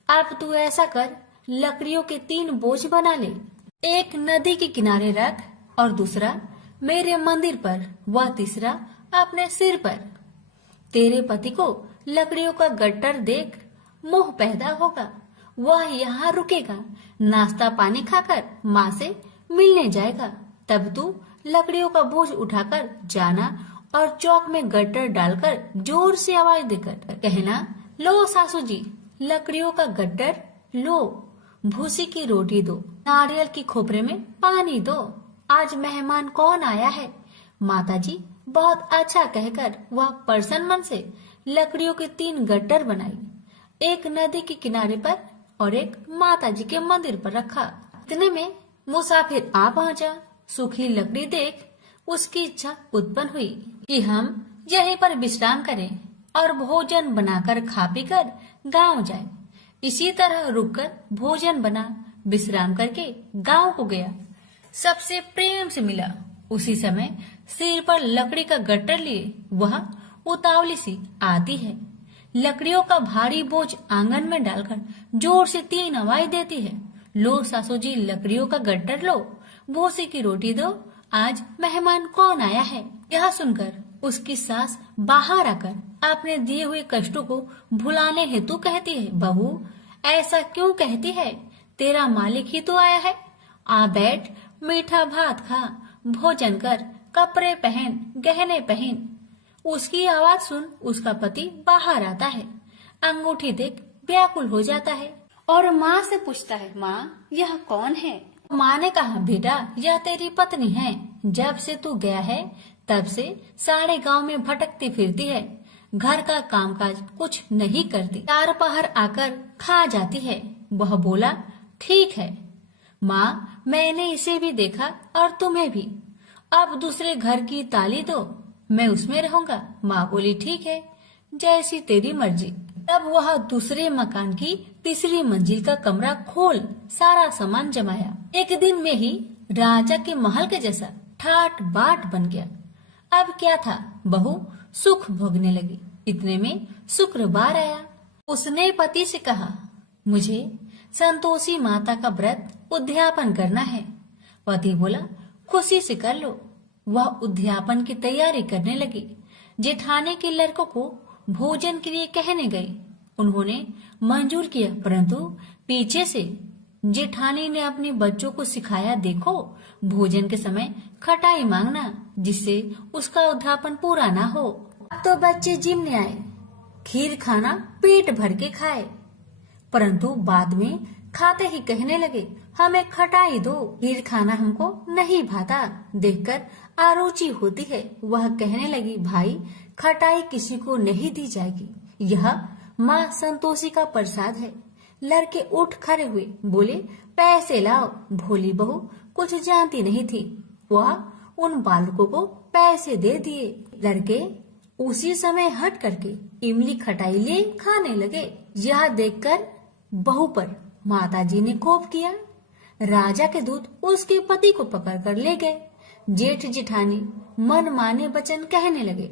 अब तू ऐसा कर, लकड़ियों के 3 बोझ बना ले, एक नदी के किनारे रख और दूसरा मेरे मंदिर पर, वह तीसरा अपने सिर पर। तेरे पति को लकड़ियों का गट्टर देख मोह पैदा होगा। वह यहाँ रुकेगा, नाश्ता पानी खाकर माँ से मिलने जाएगा। तब तू लकड़ियों का बोझ उठाकर जाना और चौक में गट्टर डालकर जोर से आवाज देकर कहना, लो सासू जी, लकड़ियों का गट्टर लो, भूसी की रोटी दो, नारियल की खोपरे में पानी दो। आज मेहमान कौन आया है? माता जी बहुत अच्छा कहकर वह प्रसन्न मन से लकड़ियों के 3 गट्टर बनाई, एक नदी के किनारे पर और एक माता जी के मंदिर पर रखा। इतने में मुसाफिर आ पहुंचा। सूखी लकड़ी देख उसकी इच्छा उत्पन्न हुई कि हम यहीं पर विश्राम करें और भोजन बनाकर खा पी कर गाँव जाए। इसी तरह रुककर भोजन बना, विश्राम करके गांव को गया। सबसे प्रेम से मिला। उसी समय सिर पर लकड़ी का गट्टर लिए वह उतावली सी आती है। लकड़ियों का भारी बोझ आंगन में डालकर जोर से 3 आवाज देती है, लो सासू जी, लकड़ियों का गट्टर लो, भूसी की रोटी दो, आज मेहमान कौन आया है। यह सुनकर उसकी सास बाहर आकर अपने दिए हुए कष्टों को भुलाने हेतु कहती है, बहू ऐसा क्यों कहती है? तेरा मालिक ही तो आया है। आ बैठ, मीठा भात खा, भोजन कर, कपड़े पहन, गहने पहन। उसकी आवाज सुन उसका पति बाहर आता है। अंगूठी देख व्याकुल हो जाता है और माँ से पूछता है, माँ यह कौन है? माँ ने कहा, बेटा यह तेरी पत्नी है। जब से तू गया है तब से सारे गांव में भटकती फिरती है, घर का कामकाज कुछ नहीं करती, 4 पहर आकर खा जाती है। वह बोला, ठीक है माँ, मैंने इसे भी देखा और तुम्हें भी। अब दूसरे घर की ताली दो, मैं उसमें रहूंगा। माँ बोली, ठीक है, जैसी तेरी मर्जी। तब वह दूसरे मकान की 3री मंजिल का कमरा खोल सारा सामान जमाया। एक दिन में ही राजा के महल के जैसा ठाट बाट बन गया। अब क्या था, बहू सुख भोगने लगी। इतने में शुक्रवार आया। उसने पति से कहा, मुझे संतोषी माता का व्रत उद्यापन करना है। पति बोला, खुशी से कर लो। वह उद्यापन की तैयारी करने लगी। जेठानी के लड़कों को भोजन के लिए कहने गई। उन्होंने मंजूर किया, परंतु पीछे से जेठानी ने अपने बच्चों को सिखाया, देखो भोजन के समय खटाई मांगना, जिससे उसका उद्यापन पूरा ना हो। अब तो बच्चे जिमने आए, खीर खाना पेट भर के खाए, परंतु बाद में खाते ही कहने लगे, हमें खटाई दो, खीर खाना हमको नहीं भाता। देखकर आरुचि होती है। वह कहने लगी, भाई खटाई किसी को नहीं दी जाएगी, यह माँ संतोषी का प्रसाद है। लड़के उठ खड़े हुए, बोले, पैसे लाओ। भोली बहू कुछ जानती नहीं थी। वह उन बालकों को पैसे दे दिए। लड़के उसी समय हट करके इमली खटाई लिए खाने लगे। यह देखकर बहू पर माताजी ने कोप किया। राजा के दूत उसके पति को पकड़ कर ले गए। जेठ जेठानी मन माने वचन कहने लगे।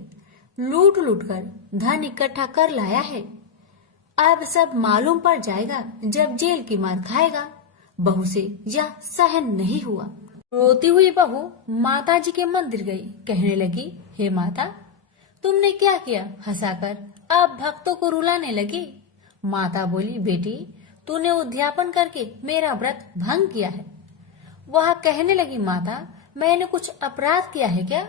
लूट लूट कर धन इकट्ठा कर लाया है। अब सब मालूम पड़ जाएगा जब जेल की मार खाएगा। बहू से यह सहन नहीं हुआ। रोती हुई बहू माता जी के मंदिर गई। कहने लगी, हे माता, तुमने क्या किया? हंसाकर अब भक्तों को रुलाने लगी। माता बोली, बेटी, तूने उद्यापन करके मेरा व्रत भंग किया है। वह कहने लगी, माता, मैंने कुछ अपराध किया है क्या?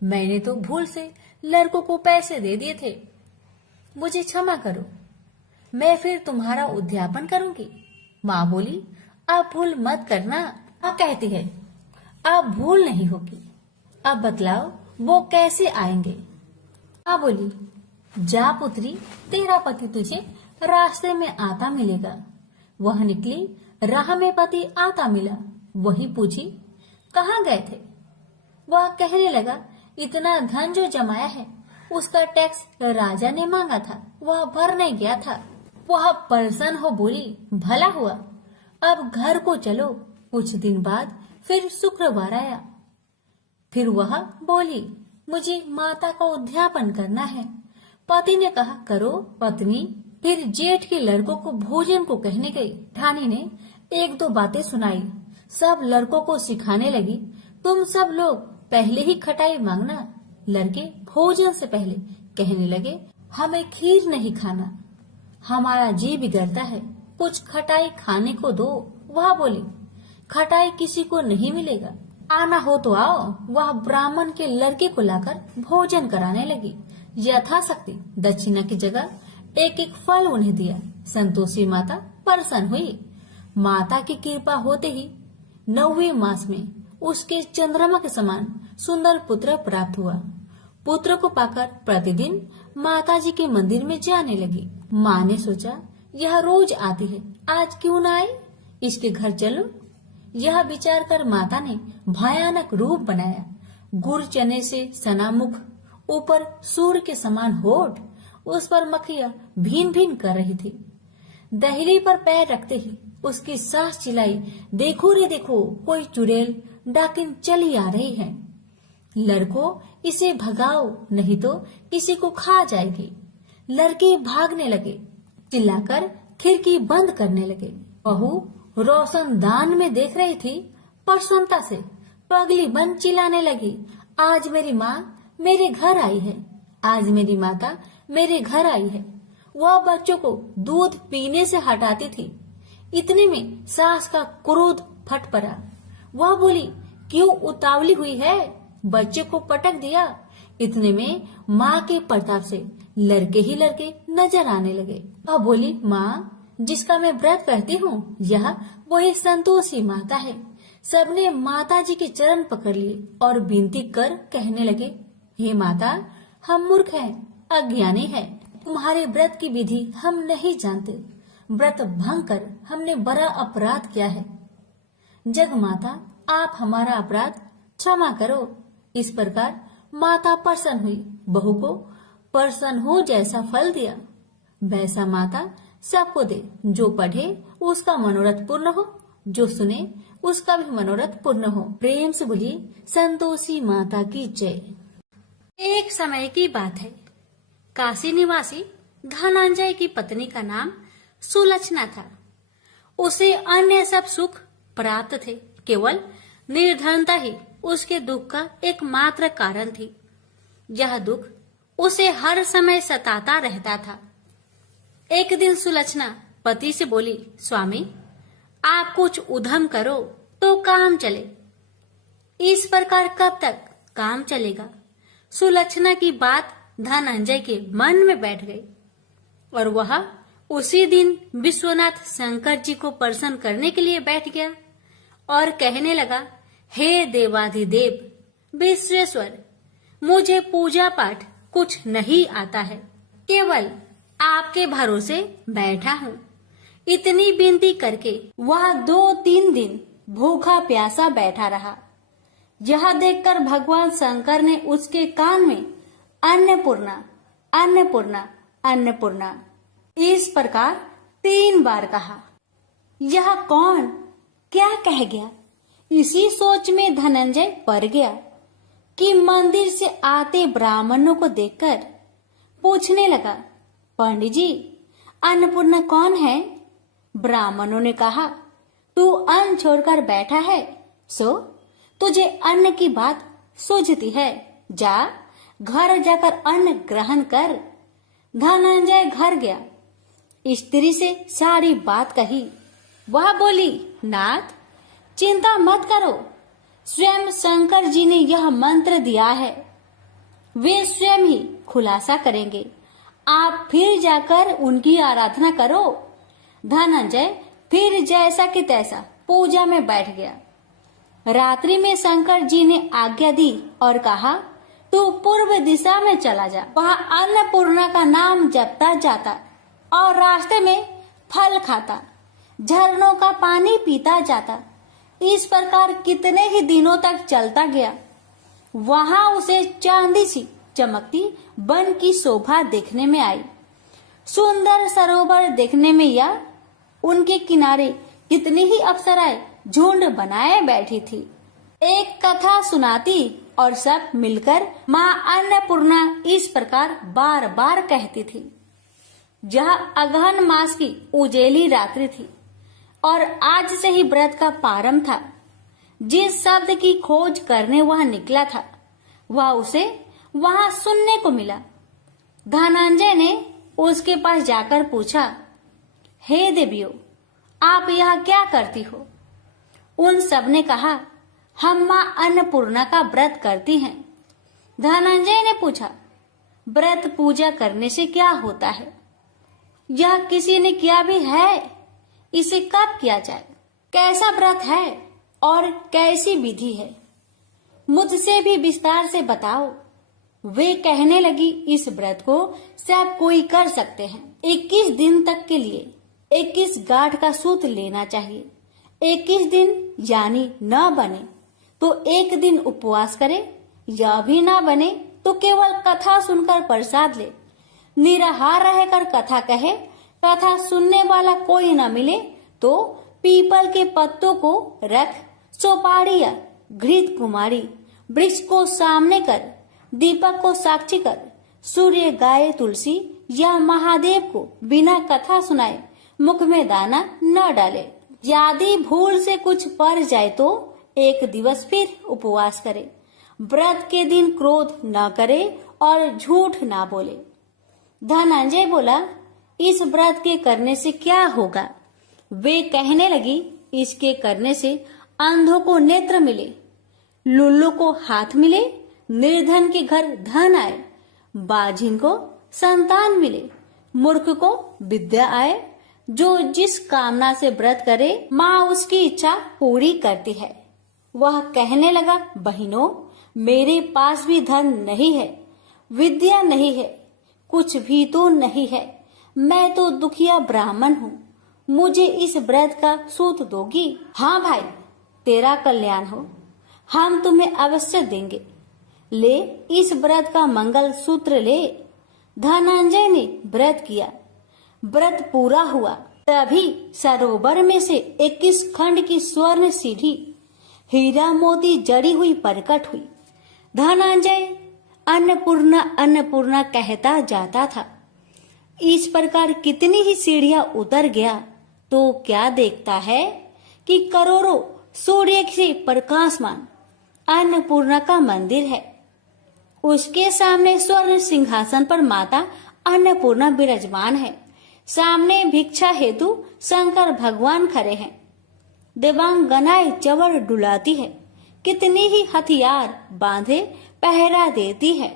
मैंने तो भूल से लड़कों को पैसे दे दिए थे, मुझे क्षमा करो, मैं फिर तुम्हारा उद्यापन करूंगी। माँ बोली, अब भूल मत करना। अब कहती है, अब भूल नहीं होगी। अब बतलाओ वो कैसे आएंगे? माँ बोली, जा पुत्री, तेरा पति तुझे रास्ते में आता मिलेगा। वह निकली, राह में पति आता मिला। वही पूछी, कहाँ गए थे? वह कहने लगा, इतना धन जो जमाया है उसका टैक्स राजा ने मांगा था, वह भरने गया था। वह प्रसन्न हो बोली, भला हुआ, अब घर को चलो। कुछ दिन बाद फिर शुक्रवार आया। फिर वह बोली, मुझे माता का उद्यापन करना है। पति ने कहा, करो पत्नी। फिर जेठ के लड़कों को भोजन को कहने गई। ठानी ने एक दो बातें सुनाई। सब लड़कों को सिखाने लगी, तुम सब लोग पहले ही खटाई मांगना। लड़के भोजन से पहले कहने लगे, हमें खीर नहीं खाना, हमारा जी बिगड़ता है, कुछ खटाई खाने को दो। वह बोली, खटाई किसी को नहीं मिलेगा, आना हो तो आओ। वह ब्राह्मण के लड़के को लाकर भोजन कराने लगी। यथाशक्ति दक्षिणा की जगह एक एक फल उन्हें दिया। संतोषी माता प्रसन्न हुई। माता की कृपा होते ही 9वें मास में उसके चंद्रमा के समान सुंदर पुत्र प्राप्त हुआ। पुत्र को पाकर प्रतिदिन माता जी के मंदिर में जाने लगी। माँ ने सोचा, यह रोज आती है, आज क्यों न आए, इसके घर चलो। यह विचार कर माता ने भयानक रूप बनाया। गुड़ चने से सना मुख, ऊपर सूर्य के समान होठ, उस पर मक्खियां भीन भीन कर रही थी। दहली पर पैर रखते ही उसकी सास चिल्लाई, देखो रे देखो, कोई चुड़ैल डाकिन चली आ रही है। लड़कों, इसे भगाओ, नहीं तो किसी को खा जाएगी। लड़के भागने लगे, चिल्लाकर खिड़की बंद करने लगे। बहू रोशनदान में देख रही थी। प्रसन्नता से पगली बन चिल्लाने लगी, आज मेरी माँ मेरे घर आई है, आज मेरी माता मेरे घर आई है। वह बच्चों को दूध पीने से हटाती थी। इतने में सास का क्रोध फट पड़ा। वह बोली, क्यों उतावली हुई है, बच्चे को पटक दिया। इतने में माँ के प्रताप से लड़के ही लड़के नजर आने लगे। वह बोली, माँ, जिसका मैं व्रत करती हूँ, यह वही संतोषी माता है। सबने माता जी के चरण पकड़ लिए और विनती कर कहने लगे, हे माता, हम मूर्ख हैं, अज्ञानी हैं, तुम्हारे व्रत की विधि हम नहीं जानते। व्रत भंग कर हमने बड़ा अपराध किया है। जग माता, आप हमारा अपराध क्षमा करो। इस प्रकार माता प्रसन्न हुई। बहू को प्रसन्न हो जैसा फल दिया, वैसा माता सबको दे। जो पढ़े उसका मनोरथ पूर्ण हो, जो सुने उसका भी मनोरथ पूर्ण हो। प्रेम से बोलिए, संतोषी माता की जय। एक समय की बात है, काशी निवासी धनंजय की पत्नी का नाम सुलक्षणा था। उसे अन्य सब सुख प्राप्त थे, केवल निर्धनता ही उसके दुख का एकमात्र कारण थी। यह दुख उसे हर समय सताता रहता था। एक दिन सुलक्षणा पति से बोली, स्वामी, आप कुछ उद्यम करो तो काम चले। इस प्रकार कब तक काम चलेगा? सुलक्षणा की बात धनंजय के मन में बैठ गई और वह उसी दिन विश्वनाथ शंकर जी को प्रसन्न करने के लिए बैठ गया और कहने लगा, हे देवाधिदेव विश्वेश्वर, मुझे पूजा पाठ कुछ नहीं आता है, केवल आपके भरोसे बैठा हूँ। इतनी विनती करके वह 2-3 दिन भूखा प्यासा बैठा रहा। यह देखकर भगवान शंकर ने उसके कान में अन्नपूर्णा अन्नपूर्णा अन्नपूर्णा इस प्रकार 3 बार कहा। यह कौन क्या कह गया? इसी सोच में धनंजय पड़ गया। कि मंदिर से आते ब्राह्मणों को देखकर पूछने लगा, पंडित जी, अन्नपूर्णा कौन है? ब्राह्मणों ने कहा, तू अन्न छोड़कर बैठा है, सो तुझे अन्न की बात सूझती है, जा घर जाकर अन्न ग्रहण कर। धनंजय घर गया, स्त्री से सारी बात कही। वह बोली, नाथ चिंता मत करो, स्वयं शंकर जी ने यह मंत्र दिया है, वे स्वयं ही खुलासा करेंगे, आप फिर जाकर उनकी आराधना करो। धनंजय फिर जैसा कि तैसा पूजा में बैठ गया। रात्रि में शंकर जी ने आज्ञा दी और कहा, तू पूर्व दिशा में चला जा, वहां अन्नपूर्णा का नाम जपता जाता और रास्ते में फल खाता, झरनों का पानी पीता जाता। इस प्रकार कितने ही दिनों तक चलता गया। वहां उसे चांदी सी चमकती वन की शोभा देखने में आई। सुंदर सरोवर देखने में या उनके किनारे कितनी ही अप्सराएं झुंड बनाए बैठी थी। एक कथा सुनाती और सब मिलकर माँ अन्नपूर्णा इस प्रकार बार बार कहती थी। जहाँ अगहन मास की उजेली रात्रि थी और आज से ही व्रत का प्रारंभ था। जिस शब्द की खोज करने वह निकला था, वह उसे वहां सुनने को मिला। धनंजय ने उसके पास जाकर पूछा, हे देवियों, आप यहाँ क्या करती हो? उन सब ने कहा, हम माँ अन्नपूर्णा का व्रत करती हैं। धनंजय ने पूछा, व्रत पूजा करने से क्या होता है? यह किसी ने किया भी है? इसे कब किया जाए? कैसा व्रत है और कैसी विधि है? मुझसे भी विस्तार से बताओ। वे कहने लगी, इस व्रत को सब कोई कर सकते हैं। 21 दिन तक के लिए 21 गांठ का सूत लेना चाहिए। 21 दिन यानी न बने तो एक दिन उपवास करे, या भी ना बने तो केवल कथा सुनकर प्रसाद ले। निराहार रहकर कथा कहे, कथा सुनने वाला कोई न मिले तो पीपल के पत्तों को रख, सुपारी या घृत कुमारी वृक्ष को सामने कर, दीपक को साक्षी कर, सूर्य, गाय, तुलसी या महादेव को बिना कथा सुनाए मुख में दाना न डाले। यदि भूल से कुछ पड़ जाए तो एक दिवस फिर उपवास करे। व्रत के दिन क्रोध न करे और झूठ न बोले। धनंजय बोला, इस व्रत के करने से क्या होगा? वे कहने लगी, इसके करने से अंधों को नेत्र मिले, लुल्लू को हाथ मिले, निर्धन के घर धन आए, बाझिन को संतान मिले, मूर्ख को विद्या आए। जो जिस कामना से व्रत करे माँ उसकी इच्छा पूरी करती है। वह कहने लगा, बहनों, मेरे पास भी धन नहीं है, विद्या नहीं है, कुछ भी तो नहीं है। मैं तो दुखिया ब्राह्मण हूँ, मुझे इस व्रत का सूत दोगी? हाँ भाई, तेरा कल्याण हो, हम तुम्हें अवश्य देंगे। ले इस व्रत का मंगल सूत्र ले। धनंजय ने व्रत किया। व्रत पूरा हुआ, तभी सरोवर में से 21 खंड की स्वर्ण सीढ़ी हीरा मोती जड़ी हुई प्रकट हुई। धनंजय अन्नपूर्णा अन्नपूर्णा कहता जाता था। इस प्रकार कितनी ही सीढ़ियां उतर गया तो क्या देखता है कि करोड़ों सूर्य से प्रकाशमान अन्नपूर्णा का मंदिर है। उसके सामने स्वर्ण सिंहासन पर माता अन्नपूर्णा विराजमान है। सामने भिक्षा हेतु शंकर भगवान खड़े हैं। देवांगनाएं चवर डुलाती है, कितनी ही हथियार बांधे पहरा देती है।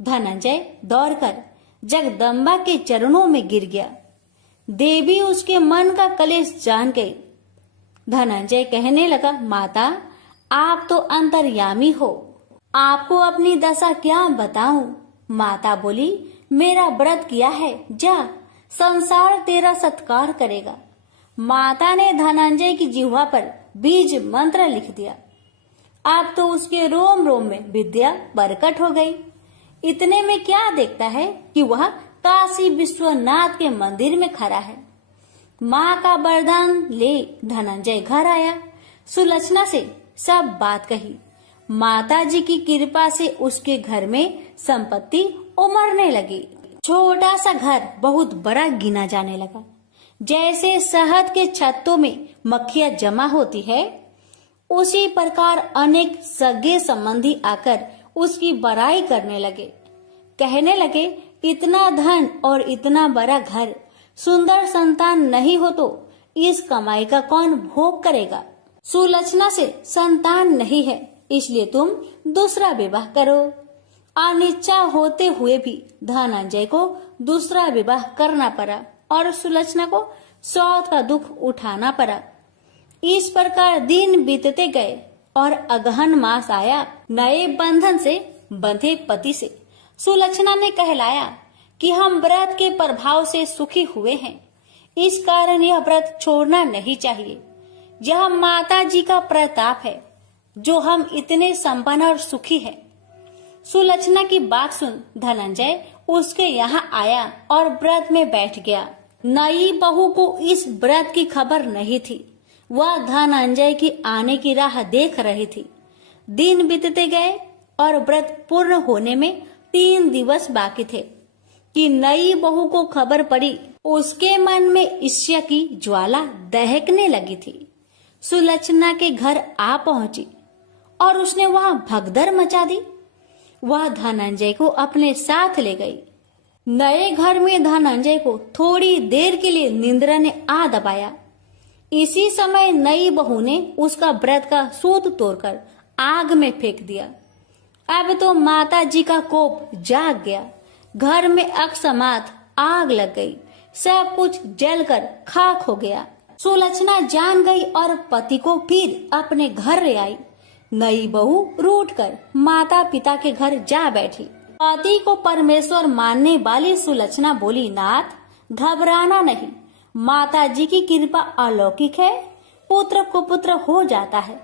धनंजय दौड़कर जगदम्बा के चरणों में गिर गया। देवी उसके मन का कलेश जान गई। धनंजय कहने लगा, माता, आप तो अंतर्यामी हो, आपको अपनी दशा क्या बताऊं? माता बोली, मेरा व्रत किया है, जा, संसार तेरा सत्कार करेगा। माता ने धनंजय की जिह्वा पर बीज मंत्र लिख दिया। अब तो उसके रोम रोम में विद्या प्रकट हो गई। इतने में क्या देखता है कि वह काशी विश्वनाथ के मंदिर में खड़ा है। माँ का वरदान ले धनंजय घर आया। सुलक्षणा से सब बात कही। माता जी की कृपा से उसके घर में संपत्ति उमड़ने लगी। छोटा सा घर बहुत बड़ा गिना जाने लगा। जैसे शहद के छत्तों में मक्खियां जमा होती है, उसी प्रकार अनेक सगे संबंधी आकर उसकी बड़ाई करने लगे। कहने लगे, इतना धन और इतना बड़ा घर, सुंदर संतान नहीं हो तो इस कमाई का कौन भोग करेगा? सुलक्षणा से संतान नहीं है, इसलिए तुम दूसरा विवाह करो। अनिच्छा होते हुए भी धनंजय को दूसरा विवाह करना पड़ा और सुलक्षणा को सौत का दुख उठाना पड़ा। इस प्रकार दिन बीतते गए और अगहन मास आया। नए बंधन से बंधे पति से सुलक्षणा ने कहलाया कि हम व्रत के प्रभाव से सुखी हुए हैं, इस कारण यह व्रत छोड़ना नहीं चाहिए। यह माता जी का प्रताप है जो हम इतने संपन्न और सुखी हैं। सुलक्षणा की बात सुन धनंजय उसके यहाँ आया और व्रत में बैठ गया। नई बहू को इस व्रत की खबर नहीं थी। वह धनंजय की आने की राह देख रही थी। दिन बीतते गए और व्रत पूर्ण होने में 3 दिवस बाकी थे कि नई बहू को खबर पड़ी। उसके मन में ईर्ष्या की ज्वाला दहकने लगी थी। सुलक्षणा के घर आ पहुंची और उसने वहां भगदड़ मचा दी। वह धनंजय को अपने साथ ले गई। नए घर में धनंजय को थोड़ी देर के लिए निंद्रा ने आ दबाया। इसी समय नई बहू ने उसका व्रत का सूत तोड़कर आग में फेंक दिया। अब तो माता जी का कोप जाग गया। घर में अकस्मात आग लग गई। सब कुछ जलकर खाक हो गया। सुलक्षणा जान गई और पति को फिर अपने घर ले आई। नई बहू रूठकर माता पिता के घर जा बैठी। पति को परमेश्वर मानने वाली सुलक्षणा बोली, नाथ घबराना नहीं, माता जी की कृपा अलौकिक है। पुत्र को पुत्र हो जाता है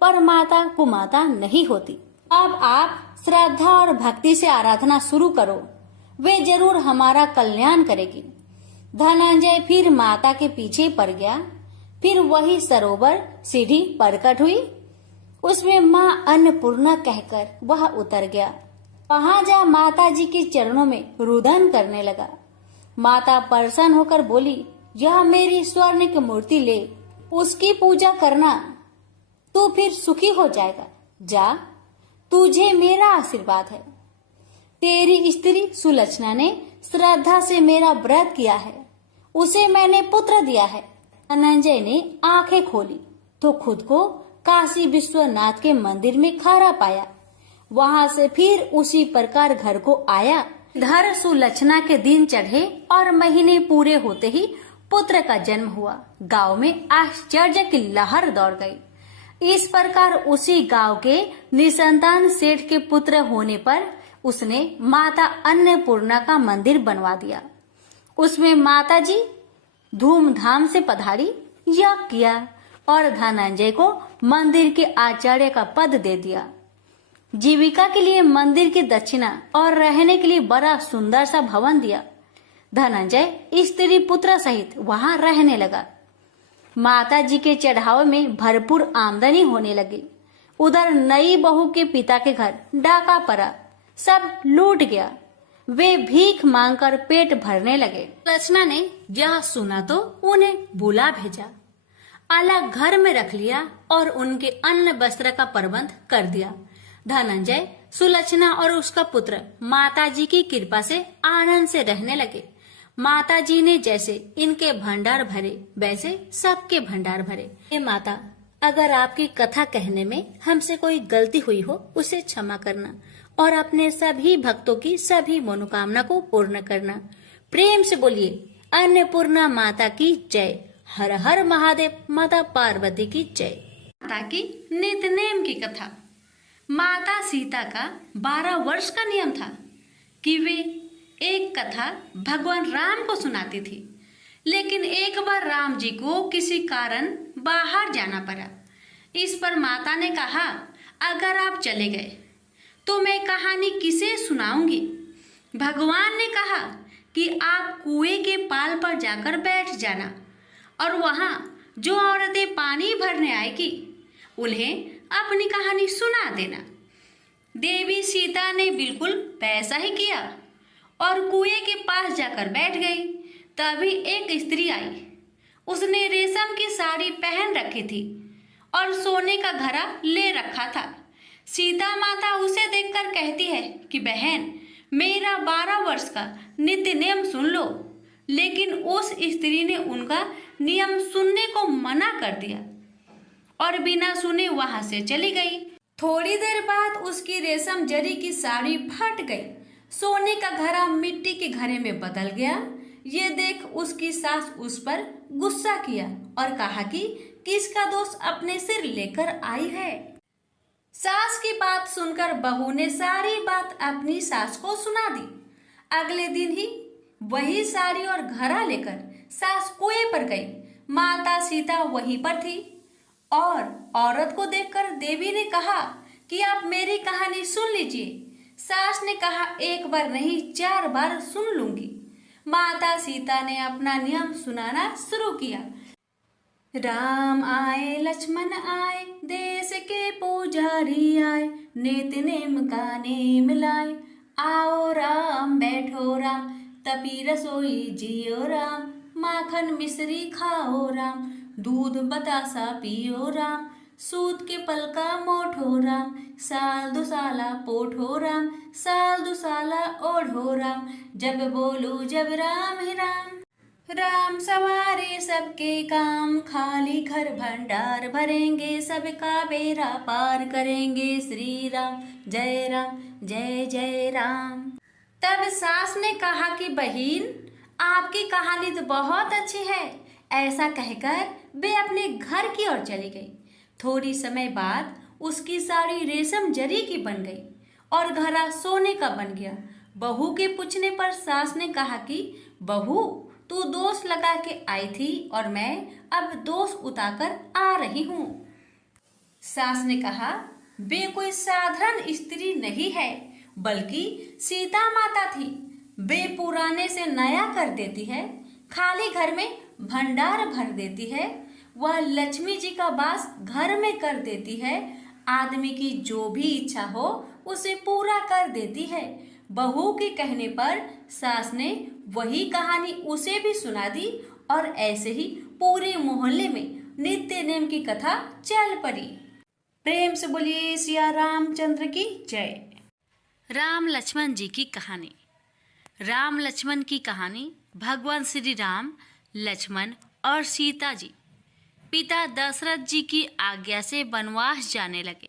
पर माता कुमाता नहीं होती। अब आप श्रद्धा और भक्ति से आराधना शुरू करो, वे जरूर हमारा कल्याण करेगी। धनंजय फिर माता के पीछे पड़ गया। फिर वही सरोवर सीढ़ी प्रकट हुई। उसमें माँ अन्नपूर्णा कहकर वह उतर गया। वहां जा माता जी के चरणों में रुदन करने लगा। माता प्रसन्न होकर बोली, यह मेरी स्वर्ण की मूर्ति ले, उसकी पूजा करना, तू फिर सुखी हो जाएगा। जा, तुझे मेरा आशीर्वाद है। तेरी स्त्री सुलक्षणा ने श्रद्धा से मेरा व्रत किया है, उसे मैंने पुत्र दिया है। धनंजय ने आंखें खोली तो खुद को काशी विश्वनाथ के मंदिर में खड़ा पाया। वहां से फिर उसी प्रकार घर को आया। धर सुलक्षणा के दिन चढ़े और महीने पूरे होते ही पुत्र का जन्म हुआ। गांव में आश्चर्य की लहर दौड़ गई। इस प्रकार उसी गांव के निसंतान सेठ के पुत्र होने पर उसने माता अन्नपूर्णा का मंदिर बनवा दिया। उसमें माता जी धूमधाम से पधारी, यज्ञ किया और धनंजय को मंदिर के आचार्य का पद दे दिया। जीविका के लिए मंदिर की दक्षिणा और रहने के लिए बड़ा सुंदर सा भवन दिया। धनंजय स्त्री पुत्र सहित वहां रहने लगा। माता जी के चढ़ावे में भरपूर आमदनी होने लगी। उधर नई बहू के पिता के घर डाका पड़ा, सब लूट गया। वे भीख मांगकर पेट भरने लगे। सुलक्षणा ने यह सुना तो उन्हें बुला भेजा, अलग घर में रख लिया और उनके अन्न वस्त्र का प्रबंध कर दिया। धनंजय, सुलक्षणा और उसका पुत्र माता जी की कृपा से आनंद से रहने लगे। माता जी ने जैसे इनके भंडार भरे वैसे सबके भंडार भरे। हे माता, अगर आपकी कथा कहने में हमसे कोई गलती हुई हो उसे क्षमा करना और अपने सभी भक्तों की सभी मनोकामना को पूर्ण करना। प्रेम से बोलिए अन्नपूर्णा माता की जय। हर हर महादेव, माता पार्वती की जय। माता की नित्यनेम की कथा। माता सीता का 12 वर्ष का नियम था कि वे एक कथा भगवान राम को सुनाती थी। लेकिन एक बार राम जी को किसी कारण बाहर जाना पड़ा। इस पर माता ने कहा, अगर आप चले गए तो मैं कहानी किसे सुनाऊंगी। भगवान ने कहा कि आप कुएं के पाल पर जाकर बैठ जाना और वहां जो औरतें पानी भरने आएगी उन्हें अपनी कहानी सुना देना। देवी सीता ने बिल्कुल वैसा ही किया और कुएं के पास जाकर बैठ गई। तभी एक स्त्री आई। उसने रेशम की साड़ी पहन रखी थी और सोने का घड़ा ले रखा था। सीता माता उसे देखकर कहती है कि बहन, मेरा 12 वर्ष का नित्य नियम सुन लो। लेकिन उस स्त्री ने उनका नियम सुनने को मना कर दिया और बिना सुने वहां से चली गई। थोड़ी देर बाद उसकी रेशम जरी की साड़ी फट गई। सोने का घड़ा मिट्टी के घड़े में बदल गया। ये देख उसकी सास उस पर गुस्सा किया और कहा कि किसका दोष अपने सिर लेकर आई है। सास की बात सुनकर बहू ने सारी बात अपनी सास को सुना दी। अगले दिन ही वही साड़ी और घड़ा लेकर सास कुएं पर गई। माता सीता वहीं पर थी और औरत को देखकर देवी ने कहा कि आप मेरी कहानी सुन लीजिए। सास ने कहा, एक बार नहीं 4 बार सुन लूंगी। माता सीता ने अपना नियम सुनाना शुरू किया। राम आए लक्ष्मण आए, देश के पुजारी आए, नित्य नेम का नेम लाए। आओ राम बैठो राम, तपी रसोई जियो राम। माखन मिश्री खाओ राम, दूध बतासा पियो राम। सूत के पलका मोठो राम, साल दुसाला पोठो राम। साल दुसाला ओढ़ो राम, जब बोलू जब राम ही राम। राम सवारे सबके काम, खाली घर भंडार भरेंगे। सबका बेड़ा पार करेंगे, श्री राम जय जय राम। तब सास ने कहा कि बहन, आपकी कहानी तो बहुत अच्छी है। ऐसा कहकर वे अपने घर की ओर चली गई। थोड़ी समय बाद उसकी साड़ी रेशम जरी की बन गई और घड़ा सोने का बन गया। बहू के पूछने पर सास ने कहा कि बहू, तू दोष लगा के आई थी और मैं अब दोष उतारकर आ रही हूँ। सास ने कहा, वे कोई साधारण स्त्री नहीं है, बल्कि सीता माता थी। वे पुराने से नया कर देती है, खाली घर में भंडार भर देती है। वह लक्ष्मी जी का वास घर में कर देती है। आदमी की जो भी इच्छा हो उसे पूरा कर देती है। बहू के कहने पर सास ने वही कहानी उसे भी सुना दी और ऐसे ही पूरे मोहल्ले में नित्य नेम की कथा चल पड़ी। प्रेम से बोलिए सिया रामचंद्र की जय। राम लक्ष्मण जी की कहानी। राम लक्ष्मण की कहानी भगवान श्री राम, लक्ष्मण और सीता जी पिता दशरथ जी की आज्ञा से वनवास जाने लगे।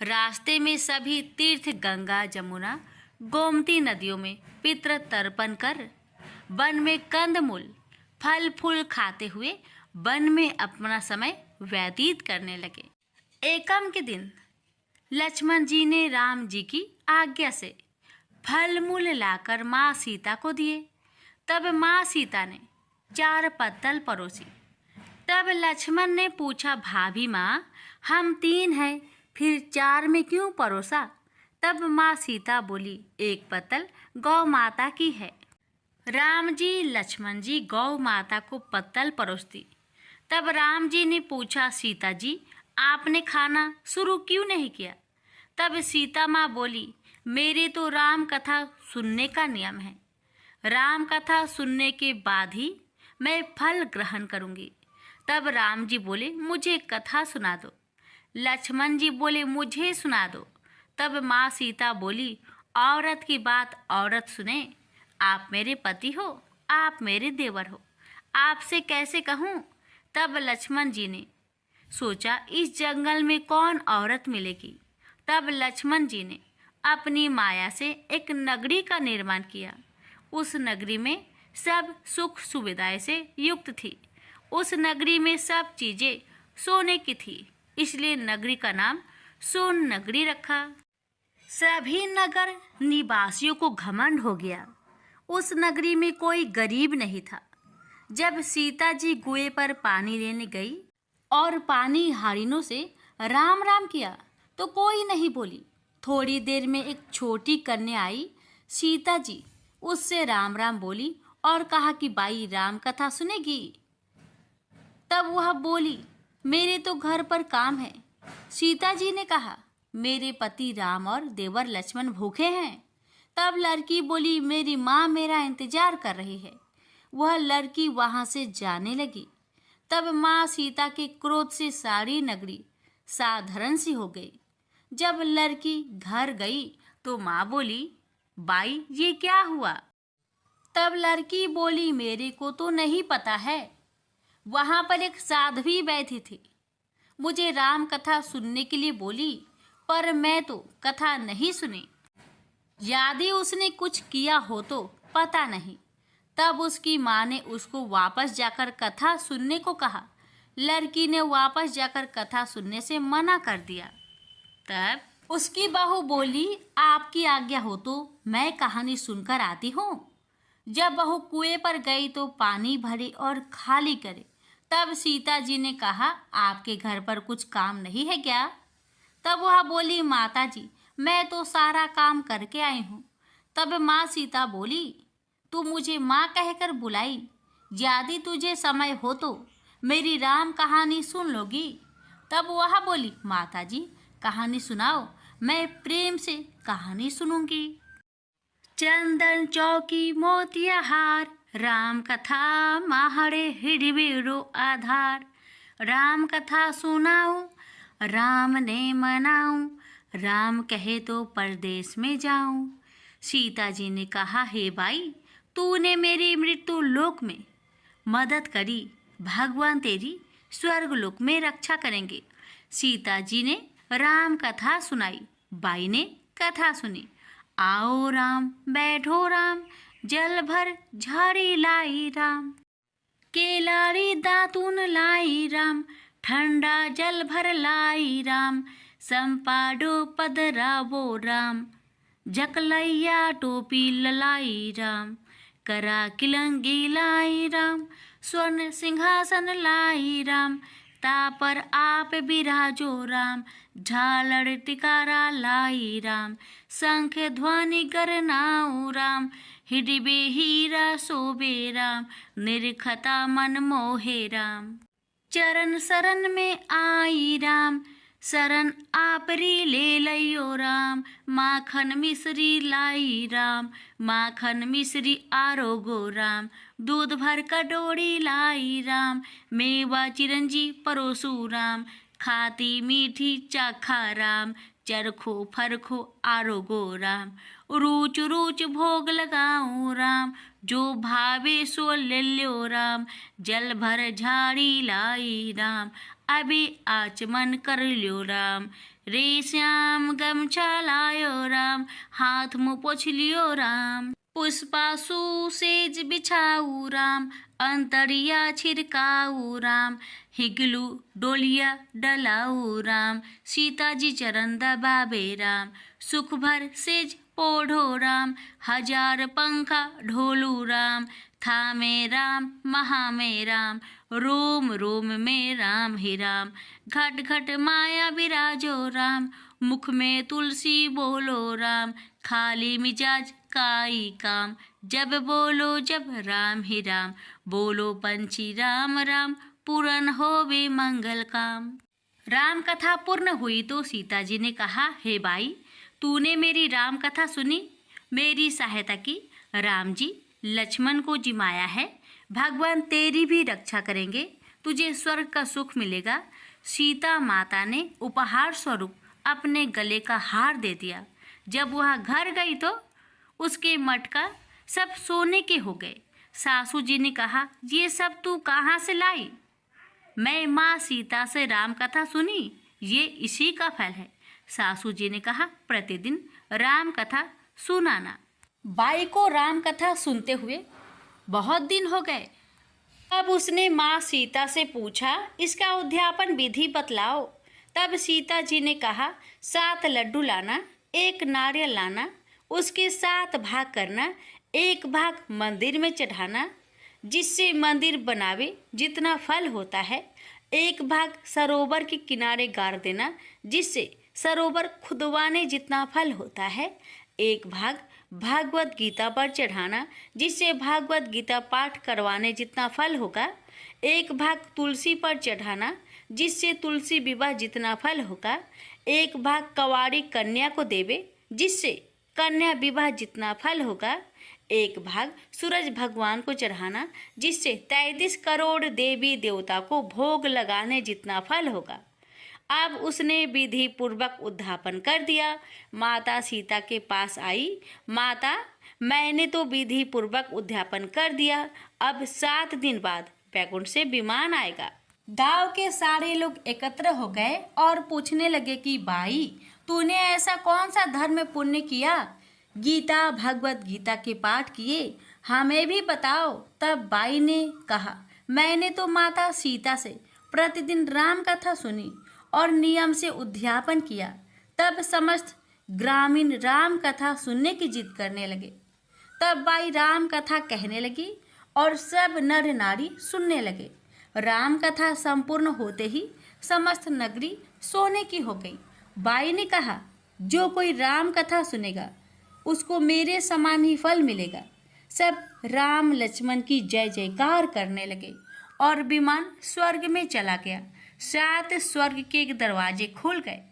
रास्ते में सभी तीर्थ गंगा, जमुना, गोमती नदियों में पितृ तर्पण कर वन में कंदमूल फल फूल खाते हुए वन में अपना समय व्यतीत करने लगे। एकम के दिन लक्ष्मण जी ने राम जी की आज्ञा से फल मूल लाकर माँ सीता को दिए। तब माँ सीता ने 4 पत्तल परोसी। तब लक्ष्मण ने पूछा, भाभी माँ, हम 3 हैं, फिर 4 में क्यों परोसा? तब माँ सीता बोली, 1 पत्तल गौ माता की है। राम जी लक्ष्मण जी गौ माता को पत्तल परोसती। तब राम जी ने पूछा, सीता जी, आपने खाना शुरू क्यों नहीं किया? तब सीता माँ बोली, मेरे तो राम कथा सुनने का नियम है। राम कथा सुनने के बाद ही मैं फल ग्रहण करूंगी। तब राम जी बोले, मुझे कथा सुना दो। लक्ष्मण जी बोले, मुझे सुना दो। तब माँ सीता बोली, औरत की बात औरत सुने। आप मेरे पति हो, आप मेरे देवर हो, आपसे कैसे कहूँ? तब लक्ष्मण जी ने सोचा, इस जंगल में कौन औरत मिलेगी। तब लक्ष्मण जी ने अपनी माया से एक नगरी का निर्माण किया। उस नगरी में सब सुख सुविधाएं से युक्त थी। उस नगरी में सब चीजें सोने की थी, इसलिए नगरी का नाम सोन नगरी रखा। सभी नगर निवासियों को घमंड हो गया। उस नगरी में कोई गरीब नहीं था। जब सीता जी कुएं पर पानी लेने गई और पानी हारिनों से राम राम किया तो कोई नहीं बोली। थोड़ी देर में एक छोटी कन्या आई। सीता जी उससे राम राम बोली और कहा कि बाई राम कथा सुनेगी। तब वह बोली, मेरे तो घर पर काम है, सीता जी ने कहा, मेरे पति राम और देवर लक्ष्मण भूखे हैं। तब लड़की बोली, मेरी माँ मेरा इंतजार कर रही है। वह लड़की वहां से जाने लगी। तब माँ सीता के क्रोध से सारी नगरी साधारण सी हो गई। जब लड़की घर गई तो माँ बोली, बाई ये क्या हुआ? तब लड़की बोली, मेरे को तो नहीं पता है। वहां पर एक साध्वी बैठी थी, मुझे राम कथा सुनने के लिए बोली, पर मैं तो कथा नहीं सुनी। यदि उसने कुछ किया हो तो पता नहीं। तब उसकी माँ ने उसको वापस जाकर कथा सुनने को कहा। लड़की ने वापस जाकर कथा सुनने से मना कर दिया। तब उसकी बहू बोली, आपकी आज्ञा हो तो मैं कहानी सुनकर आती हूँ। जब बहू कुएं पर गई तो पानी भरे और खाली करे। तब सीता जी ने कहा, आपके घर पर कुछ काम नहीं है क्या? तब वह बोली, माता जी मैं तो सारा काम करके आई हूँ। तब माँ सीता बोली, तू मुझे माँ कहकर बुलाई, यदि तुझे समय हो तो मेरी राम कहानी सुन लोगी? तब वह बोली, माता जी कहानी सुनाओ, मैं प्रेम से कहानी सुनूंगी। चंदन चौकी मोतिया हार, राम कथा माहड़े हिड़बेड़ो आधार। राम कथा सुनाऊं, राम ने मनाऊं, राम कहे तो परदेश में जाऊं। सीता जी ने कहा, हे भाई तूने मेरी मृत्यु लोक में मदद करी, भगवान तेरी स्वर्ग लोक में रक्षा करेंगे। सीता जी ने राम कथा सुनाई। बाई ने कथा सुनी। आओ राम बैठो राम, जल भर झाड़ी लाई राम। केलारी दातून लाई राम, ठंडा जल भर लाई राम। संपाडो पधरावो राम, जकलैया टोपी ललाई राम। करा किलंगी लाई राम, स्वर्ण सिंहासन लाई राम। तापर आप बिराजो राम, झालड़ टिकारा लाई राम। शंख ध्वनि गरनाऊ राम, हिडिबे हीरा शोभे राम। निरखता मन मोहे राम, चरण शरण में आई राम। शरण आपरी ले लइयो राम, माखन मिश्री लाई राम। माखन मिश्री आरोगो राम, दूध भर कटोरी लाई राम। मेवा चिरंजी परोसू राम, खाती मीठी चाखा राम। चरखो फरखो आरोगो राम, रूच रूच भोग लगाऊं राम। जो भावे सो ले ल्यो राम, जल भर झाड़ी लाई राम। अभी आचमन कर ल्यो राम, रे श्याम गमछा लायो राम। हाथ मुँह पोछ लियो राम, पुष्पासु सेज बिछाऊ राम। अंतरिया छिड़काऊ राम, हिगलू डोलिया डलाऊ राम। सीता जी चरण दबावे राम, सुख भर सेज ओढ़ो राम। हजार पंखा ढोलू राम, थामे राम महा में राम। रोम रोम में राम ही राम, घट घट माया विराजो राम। मुख में तुलसी बोलो राम, खाली मिजाज काई काम। जब बोलो जब राम ही राम, बोलो पंछी राम राम। पूर्ण होवे मंगल काम। राम कथा पूर्ण हुई तो सीता जी ने कहा, हे भाई तूने मेरी राम कथा सुनी, मेरी सहायता की। राम जी लक्ष्मण को जिमाया है, भगवान तेरी भी रक्षा करेंगे, तुझे स्वर्ग का सुख मिलेगा। सीता माता ने उपहार स्वरूप अपने गले का हार दे दिया। जब वह घर गई तो उसके मटका सब सोने के हो गए। सासू जी ने कहा, ये सब तू कहाँ से लाई? मैं माँ सीता से राम कथा सुनी, ये इसी का फल है। सासू जी ने कहा, प्रतिदिन राम कथा सुनाना। बाई को राम कथा सुनते हुए बहुत दिन हो गए। अब उसने माँ सीता से पूछा, इसका उद्यापन विधि बतलाओ। तब सीता जी ने कहा, 7 लड्डू लाना, 1 नारियल लाना, उसके 7 भाग करना। 1 भाग मंदिर में चढ़ाना, जिससे मंदिर बनावे जितना फल होता है। 1 भाग सरोवर के किनारे गाड़ देना, जिससे सरोवर खुदवाने जितना फल होता है। 1 भाग भागवत गीता पर चढ़ाना, जिससे भागवत गीता पाठ करवाने जितना फल होगा। 1 भाग तुलसी पर चढ़ाना, जिससे तुलसी विवाह जितना फल होगा, 1 भाग कवाड़ी कन्या को देवे, जिससे कन्या विवाह जितना फल होगा, 1 भाग सूरज भगवान को चढ़ाना, जिससे 33 करोड़ देवी देवता को भोग लगाने जितना फल होगा। अब उसने विधि पूर्वक उद्यापन कर दिया। माता सीता के पास आई। माता, मैंने तो विधि पूर्वक उद्यापन कर दिया, अब 7 दिन बाद वैकुंठ से विमान आएगा। गांव के सारे लोग एकत्र हो गए और पूछने लगे कि बाई, तूने ऐसा कौन सा धर्म पुण्य किया? गीता, भगवत गीता के पाठ किए, हमें भी बताओ। तब बाई ने कहा, मैंने तो माता सीता से प्रतिदिन राम कथा सुनी और नियम से उद्यापन किया। तब समस्त ग्रामीण राम कथा सुनने की जिद करने लगे। तब बाई राम कथा कहने लगी और सब नर नारी सुनने लगे। राम कथा संपूर्ण होते ही समस्त नगरी सोने की हो गई। बाई ने कहा, जो कोई राम कथा सुनेगा उसको मेरे समान ही फल मिलेगा। सब राम लक्ष्मण की जय जयकार करने लगे और विमान स्वर्ग में चला गया। 7 स्वर्ग के दरवाजे खुल गए।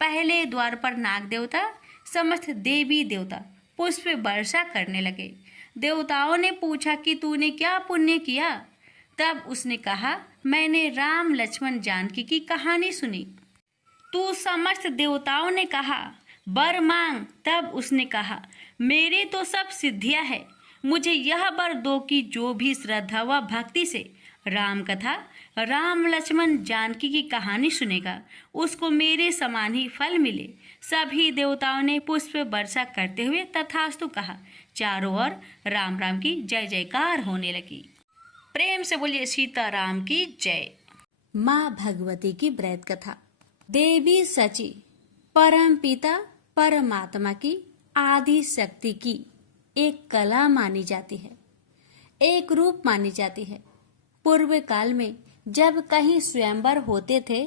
पहले द्वार पर नाग देवता, समस्त देवी देवता पुष्प वर्षा करने लगे। देवताओं ने पूछा कि तूने क्या पुण्य किया? तब उसने कहा, मैंने राम लक्ष्मण जानकी की कहानी सुनी। तू समस्त देवताओं ने कहा, वर मांग। तब उसने कहा, मेरे तो सब सिद्धियां है, मुझे यह वर दो कि जो भी श्रद्धा व भक्ति से राम कथा, राम लक्ष्मण जानकी की कहानी सुनेगा, उसको मेरे समान ही फल मिले। सभी देवताओं ने पुष्प वर्षा करते हुए तथास्तु कहा। चारों ओर राम राम की जय जयकार होने लगी। प्रेम से बोलिए सीताराम की जय। माँ भगवती की व्रत कथा। देवी सची परम पिता परमात्मा की आदि शक्ति की एक कला मानी जाती है, एक रूप मानी जाती है। पूर्व काल में जब कहीं स्वयंवर होते थे,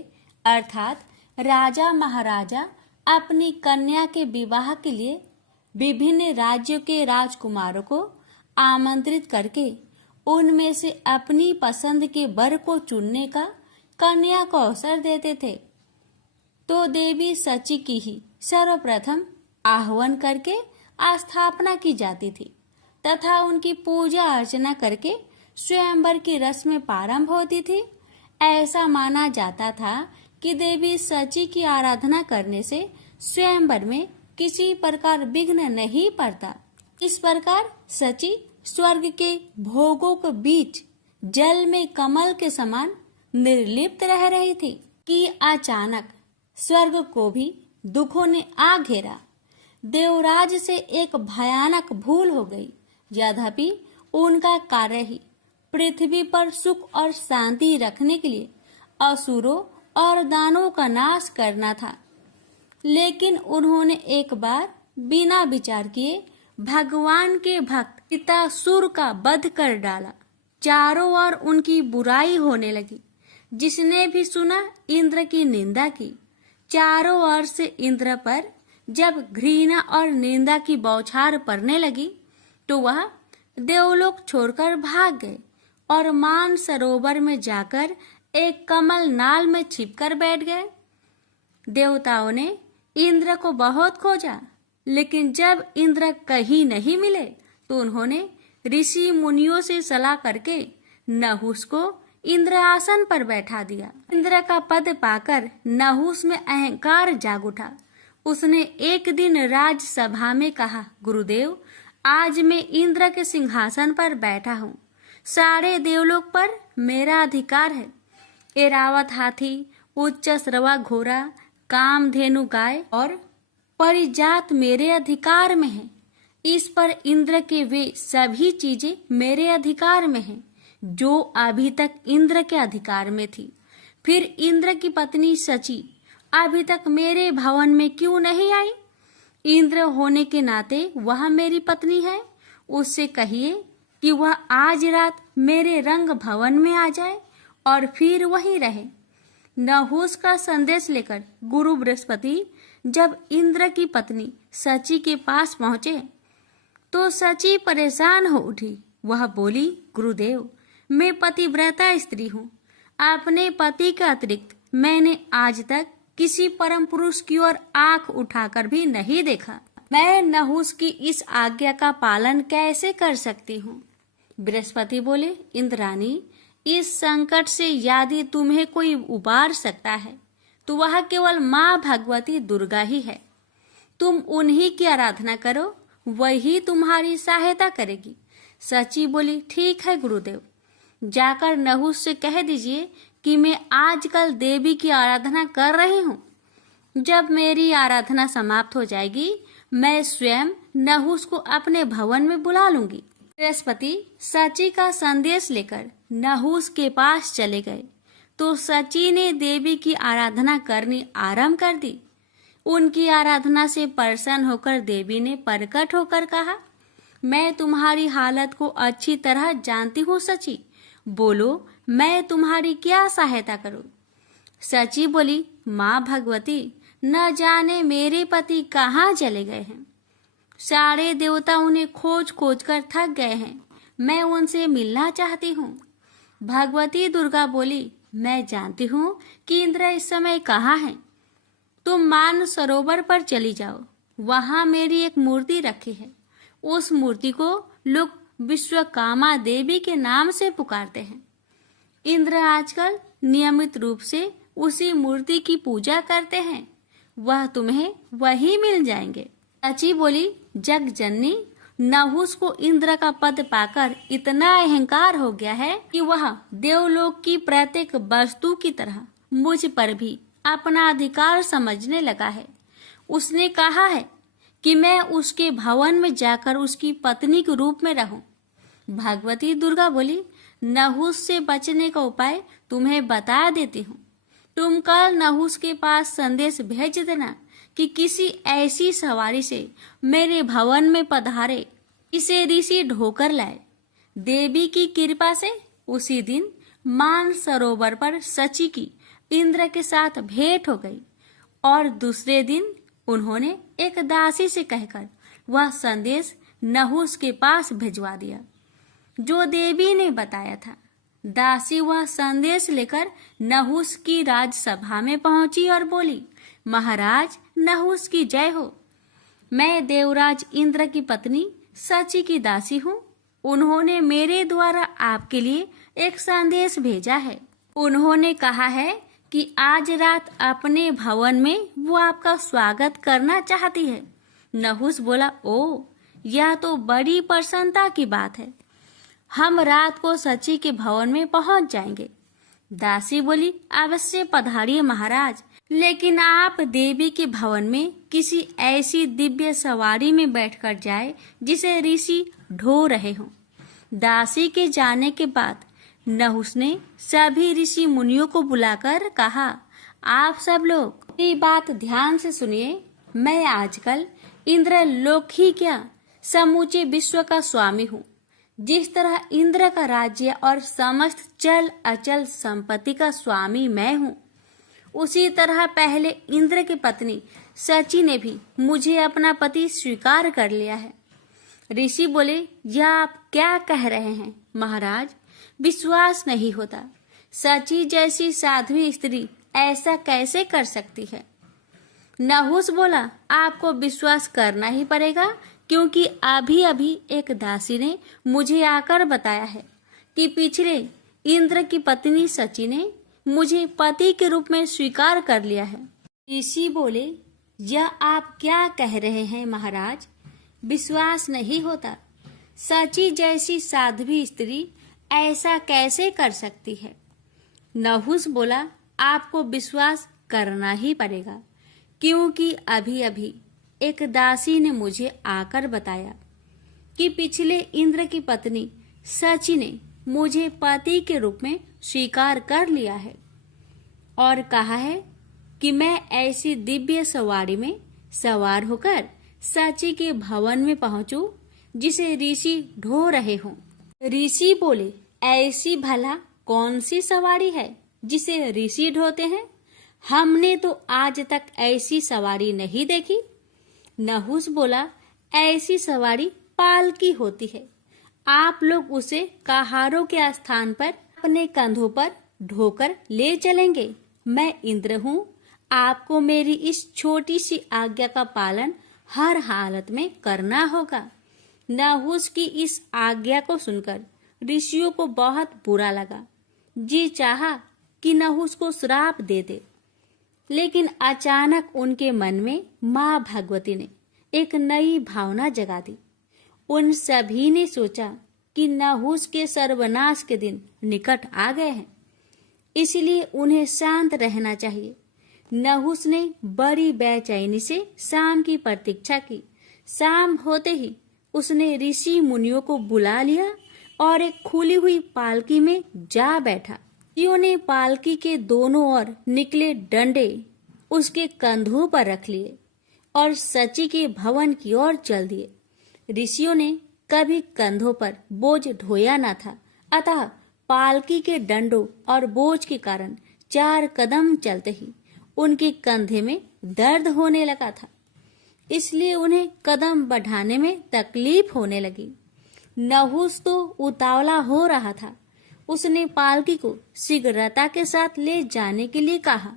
अर्थात राजा महाराजा अपनी कन्या के विवाह के लिए विभिन्न राज्यों के राजकुमारों को आमंत्रित करके उनमें से अपनी पसंद के वर को चुनने का कन्या को अवसर देते थे, तो देवी सची की ही सर्वप्रथम आह्वान करके स्थापना की जाती थी तथा उनकी पूजा अर्चना करके स्वयंवर की रस्म प्रारंभ होती थी। ऐसा माना जाता था कि देवी सची की आराधना करने से स्वयंवर में किसी प्रकार विघ्न नहीं पड़ता। इस प्रकार सची स्वर्ग के भोगों के बीच जल में कमल के समान निर्लिप्त रह रही थी कि अचानक स्वर्ग को भी दुखों ने आ घेरा। देवराज से एक भयानक भूल हो गई। यद्यपि उनका कार्य ही पृथ्वी पर सुख और शांति रखने के लिए असुरों और दानवों का नाश करना था, लेकिन उन्होंने एक बार बिना विचार किए भगवान के भक्त पितासुर का वध कर डाला। चारों ओर उनकी बुराई होने लगी। जिसने भी सुना इंद्र की निंदा की। चारों ओर से इंद्र पर जब घृणा और निंदा की बौछार पड़ने लगी तो वह देवलोक छोड़कर भाग गए और मान सरोवर में जाकर एक कमल नाल में छिपकर बैठ गए। देवताओं ने इंद्र को बहुत खोजा, लेकिन जब इंद्र कहीं नहीं मिले तो उन्होंने ऋषि मुनियों से सलाह करके नहुस को इंद्र आसन पर बैठा दिया। इंद्र का पद पाकर नहुस में अहंकार जाग उठा। उसने एक दिन राजसभा में कहा, गुरुदेव, आज मैं इंद्र के सिंहासन पर बैठा हूँ। सारे देवलोक पर मेरा अधिकार है। एरावत हाथी, उच्च श्रवा घोड़ा, कामधेनु गाय और परिजात मेरे अधिकार में है। इस पर इंद्र के वे सभी चीजें मेरे अधिकार में हैं, जो अभी तक इंद्र के अधिकार में थी। फिर इंद्र की पत्नी सची अभी तक मेरे भवन में क्यों नहीं आई? इंद्र होने के नाते वह मेरी पत्नी है। उससे कहिए कि वह आज रात मेरे रंग भवन में आ जाए और फिर वहीं रहे। नहुस का संदेश लेकर गुरु बृहस्पति जब इंद्र की पत्नी सची के पास पहुंचे तो सची परेशान हो उठी। वह बोली, गुरुदेव, मैं पतिव्रता स्त्री हूँ। अपने पति के अतिरिक्त मैंने आज तक किसी परम पुरुष की ओर आंख उठाकर भी नहीं देखा। मैं नहुस की इस आज्ञा का पालन कैसे कर सकती हूँ? बृहस्पति बोले, इंद्राणी, इस संकट से यदि तुम्हें कोई उबार सकता है तो वह केवल माँ भगवती दुर्गा ही है। तुम उन्हीं की आराधना करो, वही तुम्हारी सहायता करेगी। सची बोली, ठीक है गुरुदेव, जाकर नहुस से कह दीजिए कि मैं आजकल देवी की आराधना कर रही हूँ। जब मेरी आराधना समाप्त हो जाएगी मैं स्वयं नहुस को अपने भवन में बुला लूंगी। बृहस्पति सची का संदेश लेकर नहुस के पास चले गए तो सची ने देवी की आराधना करनी आरंभ कर दी। उनकी आराधना से प्रसन्न होकर देवी ने प्रकट होकर कहा, मैं तुम्हारी हालत को अच्छी तरह जानती हूँ सची, बोलो मैं तुम्हारी क्या सहायता करूँ? सची बोली, माँ भगवती, न जाने मेरे पति कहाँ चले गए हैं। सारे देवता उन्हें खोज खोज कर थक गए हैं। मैं उनसे मिलना चाहती हूँ। भगवती दुर्गा बोली, मैं जानती हूँ कि इंद्र इस समय कहाँ हैं। तुम मान सरोवर पर चली जाओ, वहाँ मेरी एक मूर्ति रखी है। उस मूर्ति को लोग विश्वकामा देवी के नाम से पुकारते हैं। इंद्र आजकल नियमित रूप से उसी मूर्ति की पूजा करते हैं। वह तुम्हें वही मिल जाएंगे। सची बोली, जग जननी, नहुस को इंद्र का पद पाकर इतना अहंकार हो गया है कि वह देवलोक की प्रत्येक वस्तु की तरह मुझ पर भी अपना अधिकार समझने लगा है। उसने कहा है कि मैं उसके भवन में जाकर उसकी पत्नी के रूप में रहूं। भगवती दुर्गा बोली, नहुस से बचने का उपाय तुम्हें बता देती हूँ। तुम कल नहुस के पास संदेश भेज देना कि किसी ऐसी सवारी से मेरे भवन में पधारे, इसे ऋषि ढोकर लाए। देवी की कृपा से उसी दिन मान सरोवर पर सची की इंद्र के साथ भेंट हो गई और दूसरे दिन उन्होंने एक दासी से कहकर वह संदेश नहुस के पास भिजवा दिया जो देवी ने बताया था। दासी वह संदेश लेकर नहुस की राजसभा में पहुंची और बोली, महाराज, नहुस की जय हो। मैं देवराज इंद्र की पत्नी सची की दासी हूँ। उन्होंने मेरे द्वारा आपके लिए एक संदेश भेजा है। उन्होंने कहा है कि आज रात अपने भवन में वो आपका स्वागत करना चाहती है। नहुस बोला, ओ, यह तो बड़ी प्रसन्नता की बात है। हम रात को सची के भवन में पहुंच जाएंगे। दासी बोली, अवश्य पधारिए महाराज, लेकिन आप देवी के भवन में किसी ऐसी दिव्य सवारी में बैठकर जाए जिसे ऋषि ढो रहे हों। दासी के जाने के बाद नहुस ने सभी ऋषि मुनियों को बुलाकर कहा, आप सब लोग मेरी बात ध्यान से सुनिए। मैं आजकल इंद्र लोक ही क्या, समूचे विश्व का स्वामी हूँ। जिस तरह इंद्र का राज्य और समस्त चल अचल संपत्ति का स्वामी मैं हूँ, उसी तरह पहले इंद्र की पत्नी सची ने भी मुझे अपना पति स्वीकार कर लिया है। ऋषि बोले, यह आप क्या कह रहे हैं महाराज? विश्वास नहीं होता। सची जैसी साध्वी स्त्री ऐसा कैसे कर सकती है? नहुस बोला, आपको विश्वास करना ही पड़ेगा, क्योंकि अभी अभी एक दासी ने मुझे आकर बताया है कि पिछले इंद्र की पत्नी सची ने मुझे पति के रूप में स्वीकार कर लिया है। ऋषि बोले, यह आप क्या कह रहे हैं महाराज? विश्वास नहीं होता। सची जैसी साध्वी स्त्री ऐसा कैसे कर सकती है? नहुस बोला, आपको विश्वास करना ही पड़ेगा, क्योंकि अभी अभी एक दासी ने मुझे आकर बताया कि पिछले इंद्र की पत्नी सची ने मुझे पति के रूप में स्वीकार कर लिया है और कहा है कि मैं ऐसी दिव्य सवारी में सवार होकर सची के भवन में पहुंचूं जिसे ऋषि ढो रहे हों। ऋषि बोले, ऐसी भला कौन सी सवारी है जिसे ऋषि ढोते हैं? हमने तो आज तक ऐसी सवारी नहीं देखी। नहुस बोला, ऐसी सवारी पालकी होती है। आप लोग उसे कहारों के स्थान पर अपने कंधों पर ढोकर ले चलेंगे। मैं इंद्र हूँ, आपको मेरी इस छोटी सी आज्ञा का पालन हर हालत में करना होगा। नहुस की इस आज्ञा को सुनकर ऋषियों को बहुत बुरा लगा। जी चाहा कि नहुस को श्राप दे दे, लेकिन अचानक उनके मन में माँ भगवती ने एक नई भावना जगा दी। उन सभी ने सोचा कि नहुस के सर्वनाश के दिन निकट आ गए हैं, इसलिए उन्हें शांत रहना चाहिए। नहुस ने बड़ी बेचैनी से शाम की प्रतीक्षा की। शाम होते ही उसने ऋषि मुनियों को बुला लिया और एक खुली हुई पालकी में जा बैठा। ऋषियों ने पालकी के दोनों ओर निकले डंडे उसके कंधों पर रख लिए और सची के भवन की ओर चल दिए। ऋषियों ने कभी कंधों पर बोझ ढोया न था, अतः पालकी के डंडों और बोझ के कारण 4 कदम चलते ही उनके कंधे में दर्द होने लगा था, इसलिए उन्हें कदम बढ़ाने में तकलीफ होने लगी। नहुस तो उतावला हो रहा था। उसने पालकी को शीघ्रता के साथ ले जाने के लिए कहा।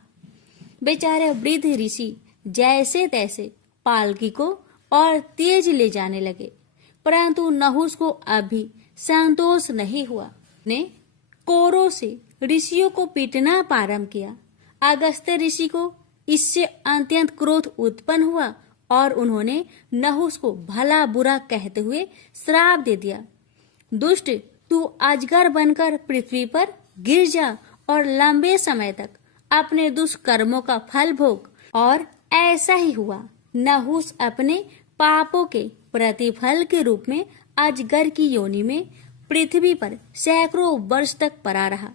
बेचारे वृद्ध ऋषि जैसे तैसे पालकी को और तेज ले जाने लगे, परंतु नहुस को अभी संतोष नहीं हुआ। ने कोरों से ऋषियों को पीटना प्रारंभ किया। अगस्त्य ऋषि को इससे अत्यंत क्रोध उत्पन्न हुआ और उन्होंने नहुस को भला बुरा कहते हुए श्राप दे दिया। दुष्ट, तू अजगर बनकर पृथ्वी पर गिर जा और लंबे समय तक अपने दुष्कर्मों का फल भोग। और ऐसा ही हुआ। नहुस अपने पापों के प्रतिफल के रूप में अजगर की योनि में पृथ्वी पर सैकड़ों वर्ष तक पड़ा रहा।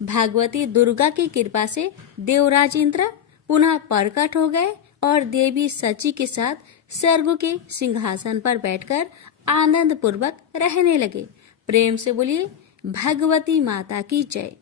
भगवती दुर्गा की कृपा से देवराज इंद्र पुनः प्रकट हो गए और देवी सची के साथ स्वर्ग के सिंहासन पर बैठकर आनंद पूर्वक रहने लगे। प्रेम से बोलिए भगवती माता की जय।